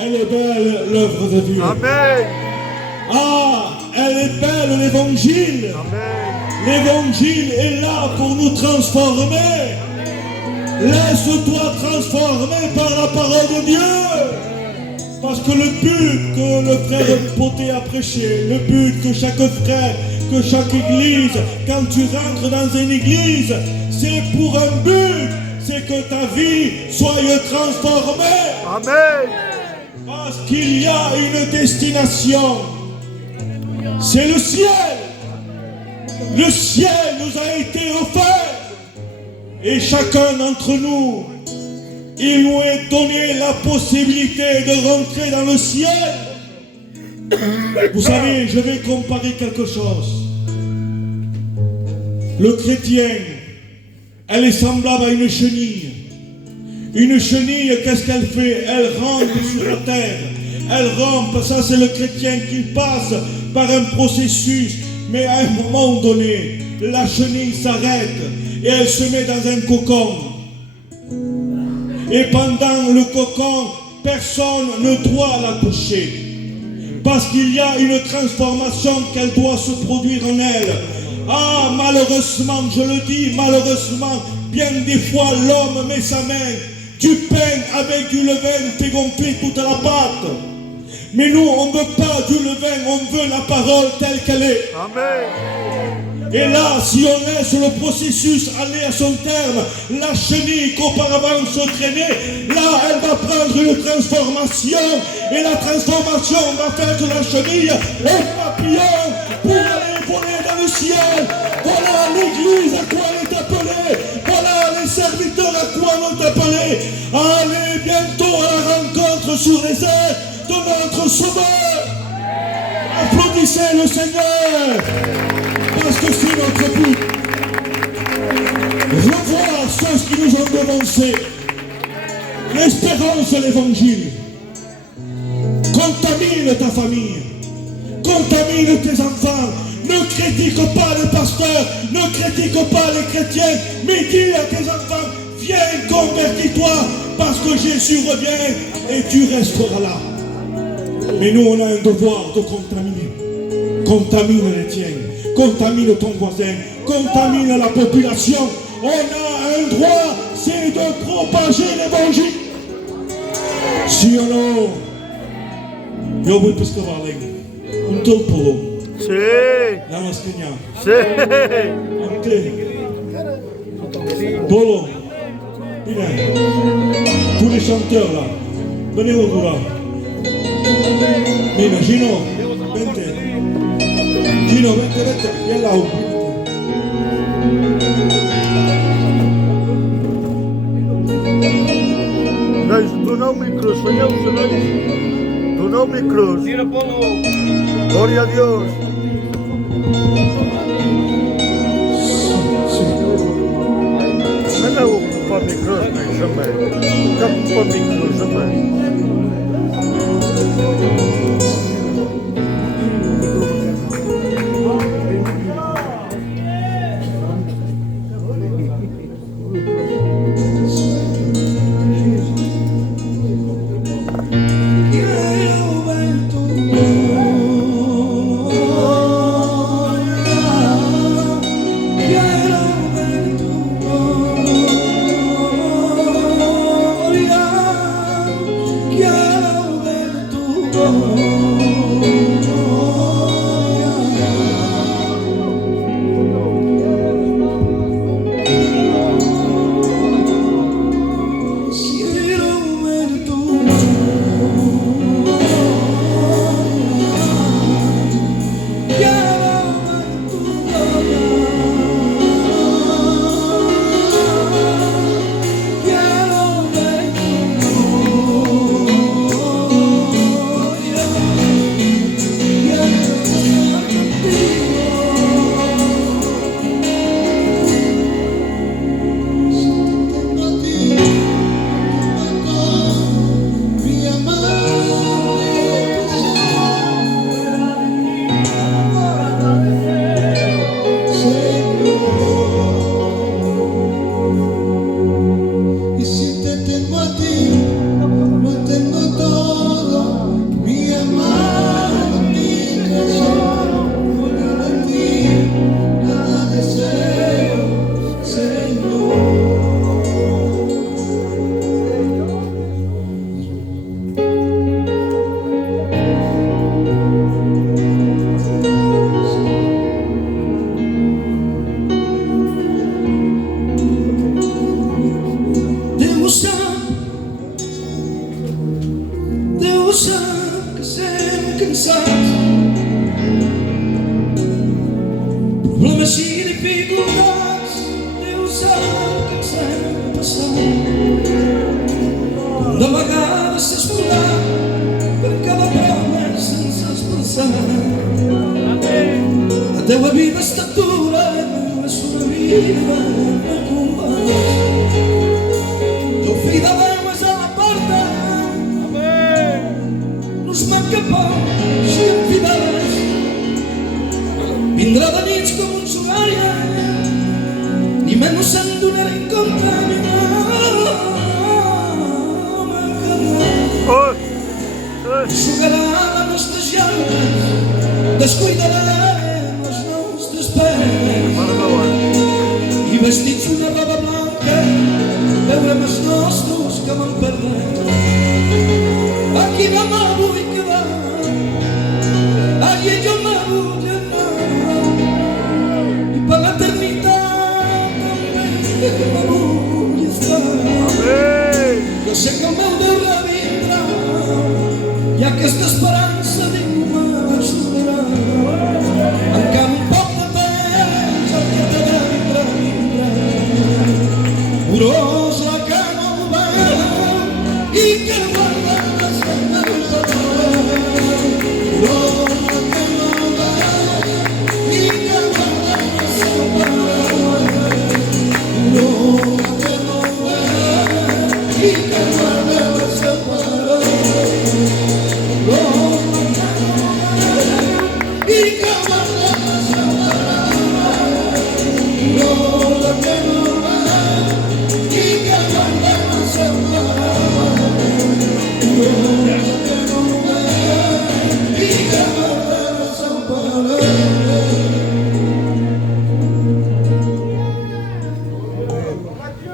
Elle est belle, l'œuvre de Dieu. Amen. Ah, elle est belle, l'évangile. Amen. L'évangile est là pour nous transformer. Laisse-toi transformer par la parole de Dieu. Parce que le but que le frère Poté a prêché, le but que chaque frère, que chaque église, quand tu rentres dans une église, c'est pour un but, c'est que ta vie soit transformée. Amen. Parce qu'il y a une destination. C'est le ciel. Le ciel nous a été offert. Et chacun d'entre nous, il nous est donné la possibilité de rentrer dans le ciel. Vous savez, je vais comparer quelque chose. Le chrétien, elle est semblable à une chenille. Une chenille, qu'est-ce qu'elle fait? Elle rampe sur la terre. Elle rampe, ça c'est le chrétien qui passe par un processus. Mais à un moment donné, la chenille s'arrête et elle se met dans un cocon. Et pendant le cocon, personne ne doit la toucher. Parce qu'il y a une transformation qu'elle doit se produire en elle. Ah, malheureusement, je le dis, malheureusement, bien des fois l'homme met sa main, du pain avec du levain, fait gonfler toute la pâte. Mais nous, on ne veut pas du levain, on veut la parole telle qu'elle est. Amen. Et là, si on laisse le processus aller à son terme, la chenille qu'auparavant se traînait, là, elle va prendre une transformation. Et la transformation va faire de la chenille un papillon pour aller voler dans le ciel. Voilà l'église à quoi elle est appelée. Voilà les serviteurs à quoi on est appelé. Allez bientôt à la rencontre sur les ailes de notre Sauveur. Applaudissez le Seigneur. Parce que c'est notre but. Revoir ceux qui nous ont devancés. L'espérance de l'évangile. Contamine ta famille. Contamine tes enfants. Ne critique pas les pasteurs. Ne critique pas les chrétiens. Mais dis à tes enfants, viens, convertis-toi. Parce que Jésus revient et tu resteras là. Mais nous, on a un devoir de contaminer. Contamine les tiens. Contamine ton voisin, contamine la population. On a un droit, c'est de propager l'évangile. Si on a, yo voy pescavale, un tolpolo, Sí. la masqueña, Sí. ante, polo, mira, tous les chanteurs là, venez au droit. Mira, Gino, vente. Gino, vente, vente, aquí al lado. Nois, donar o micro, senhor, senhor. no micros. Gloria a Dios. Me la ocupa micros, jamais. Ocupa micros, jamais. Problemas e dificuldades, Deus sabe que sempre passar. De vegades s'escoltar per cada prova sense expressar. La teua vida estatura és una vida de combat. El fill de Déu és a la porta, no es manca por si enfidades. Vindrà de nits com un sugària, ni menys se'n donarà en compte ni una enxugarà les nostres llames, descuidarem les nostres penes i vestits d'una roba blanca veurem els nostres que vam perdre. Aquí no me vull quedar, allí jo me vull per l'eternitat també me vull estar. Jo sé que el meu Déu revindrà i aquesta esperança ningú m'ajudarà. Encara un poc de temps el que t'ha de vindrà. Orosa que no ho veu i que guarda la seva orosa que no ho veu i que guarda la seva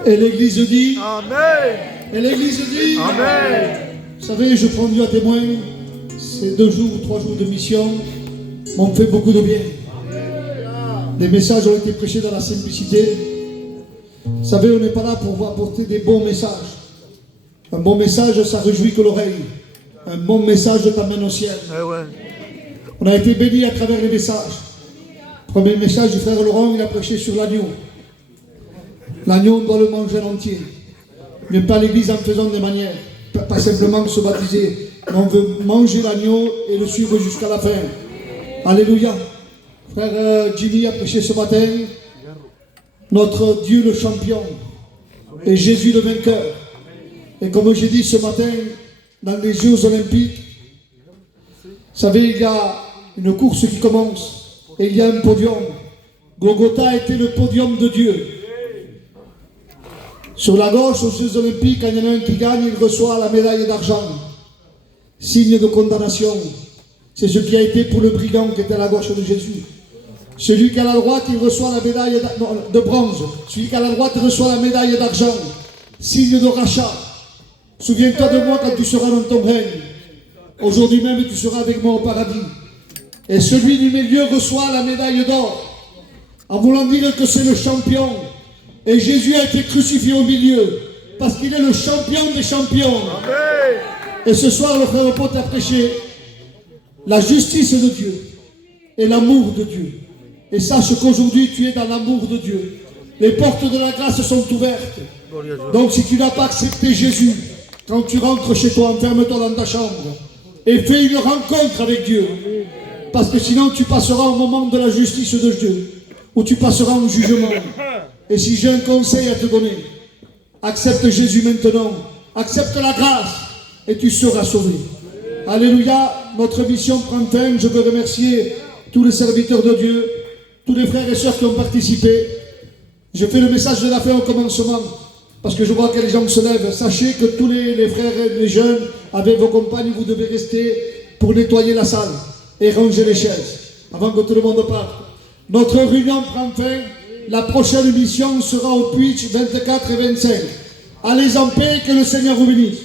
Et l'Église dit Amen. Et l'Église dit Amen. Vous savez, je prends Dieu à témoin. Ces 2 jours, 3 jours de mission m'ont fait beaucoup de bien. Les messages ont été prêchés dans la simplicité. Vous savez, on n'est pas là pour apporter des bons messages. Un bon message, ça réjouit que l'oreille. Un bon message t'amène au ciel. On a été bénis à travers les messages. Premier message du frère Laurent, il a prêché sur l'agneau. L'agneau, on doit le manger en entier. Mais pas l'église en faisant des manières. Pas simplement se baptiser mais on veut manger l'agneau et le suivre jusqu'à la fin. Alléluia. Frère Jimmy a prêché ce matin, notre Dieu le champion et Jésus le vainqueur. Et comme j'ai dit ce matin, dans les Jeux Olympiques, vous savez, il y a une course qui commence et il y a un podium. Golgotha était le podium de Dieu. Sur la gauche, aux Jeux Olympiques, quand il y en a un qui gagne, il reçoit la médaille d'argent. Signe de condamnation. C'est ce qui a été pour le brigand qui était à la gauche de Jésus. Celui qui est à la droite, il reçoit la médaille de bronze. Celui qui est à la droite, il reçoit la médaille d'argent. Signe de rachat. Souviens-toi de moi quand tu seras dans ton règne. Aujourd'hui même, tu seras avec moi au paradis. Et celui du milieu reçoit la médaille d'or. En voulant dire que c'est le champion. Et Jésus a été crucifié au milieu. Parce qu'il est le champion des champions. Et ce soir, le frère Pote a prêché la justice de Dieu et l'amour de Dieu. Et sache qu'aujourd'hui, tu es dans l'amour de Dieu. Les portes de la grâce sont ouvertes. Donc si tu n'as pas accepté Jésus, quand tu rentres chez toi, enferme-toi dans ta chambre et fais une rencontre avec Dieu. Parce que sinon, tu passeras au moment de la justice de Dieu, où tu passeras en jugement. Et si j'ai un conseil à te donner, accepte Jésus maintenant, accepte la grâce, et tu seras sauvé. Alléluia, notre mission prend fin. Je veux remercier tous les serviteurs de Dieu, tous les frères et sœurs qui ont participé. Je fais le message de la fin au commencement, parce que je vois que les gens se lèvent. Sachez que tous les frères et les jeunes, avec vos compagnes, vous devez rester pour nettoyer la salle et ranger les chaises, avant que tout le monde parte. Notre réunion prend fin. La prochaine mission sera au Twitch 24 et 25. Allez en paix, que le Seigneur vous bénisse.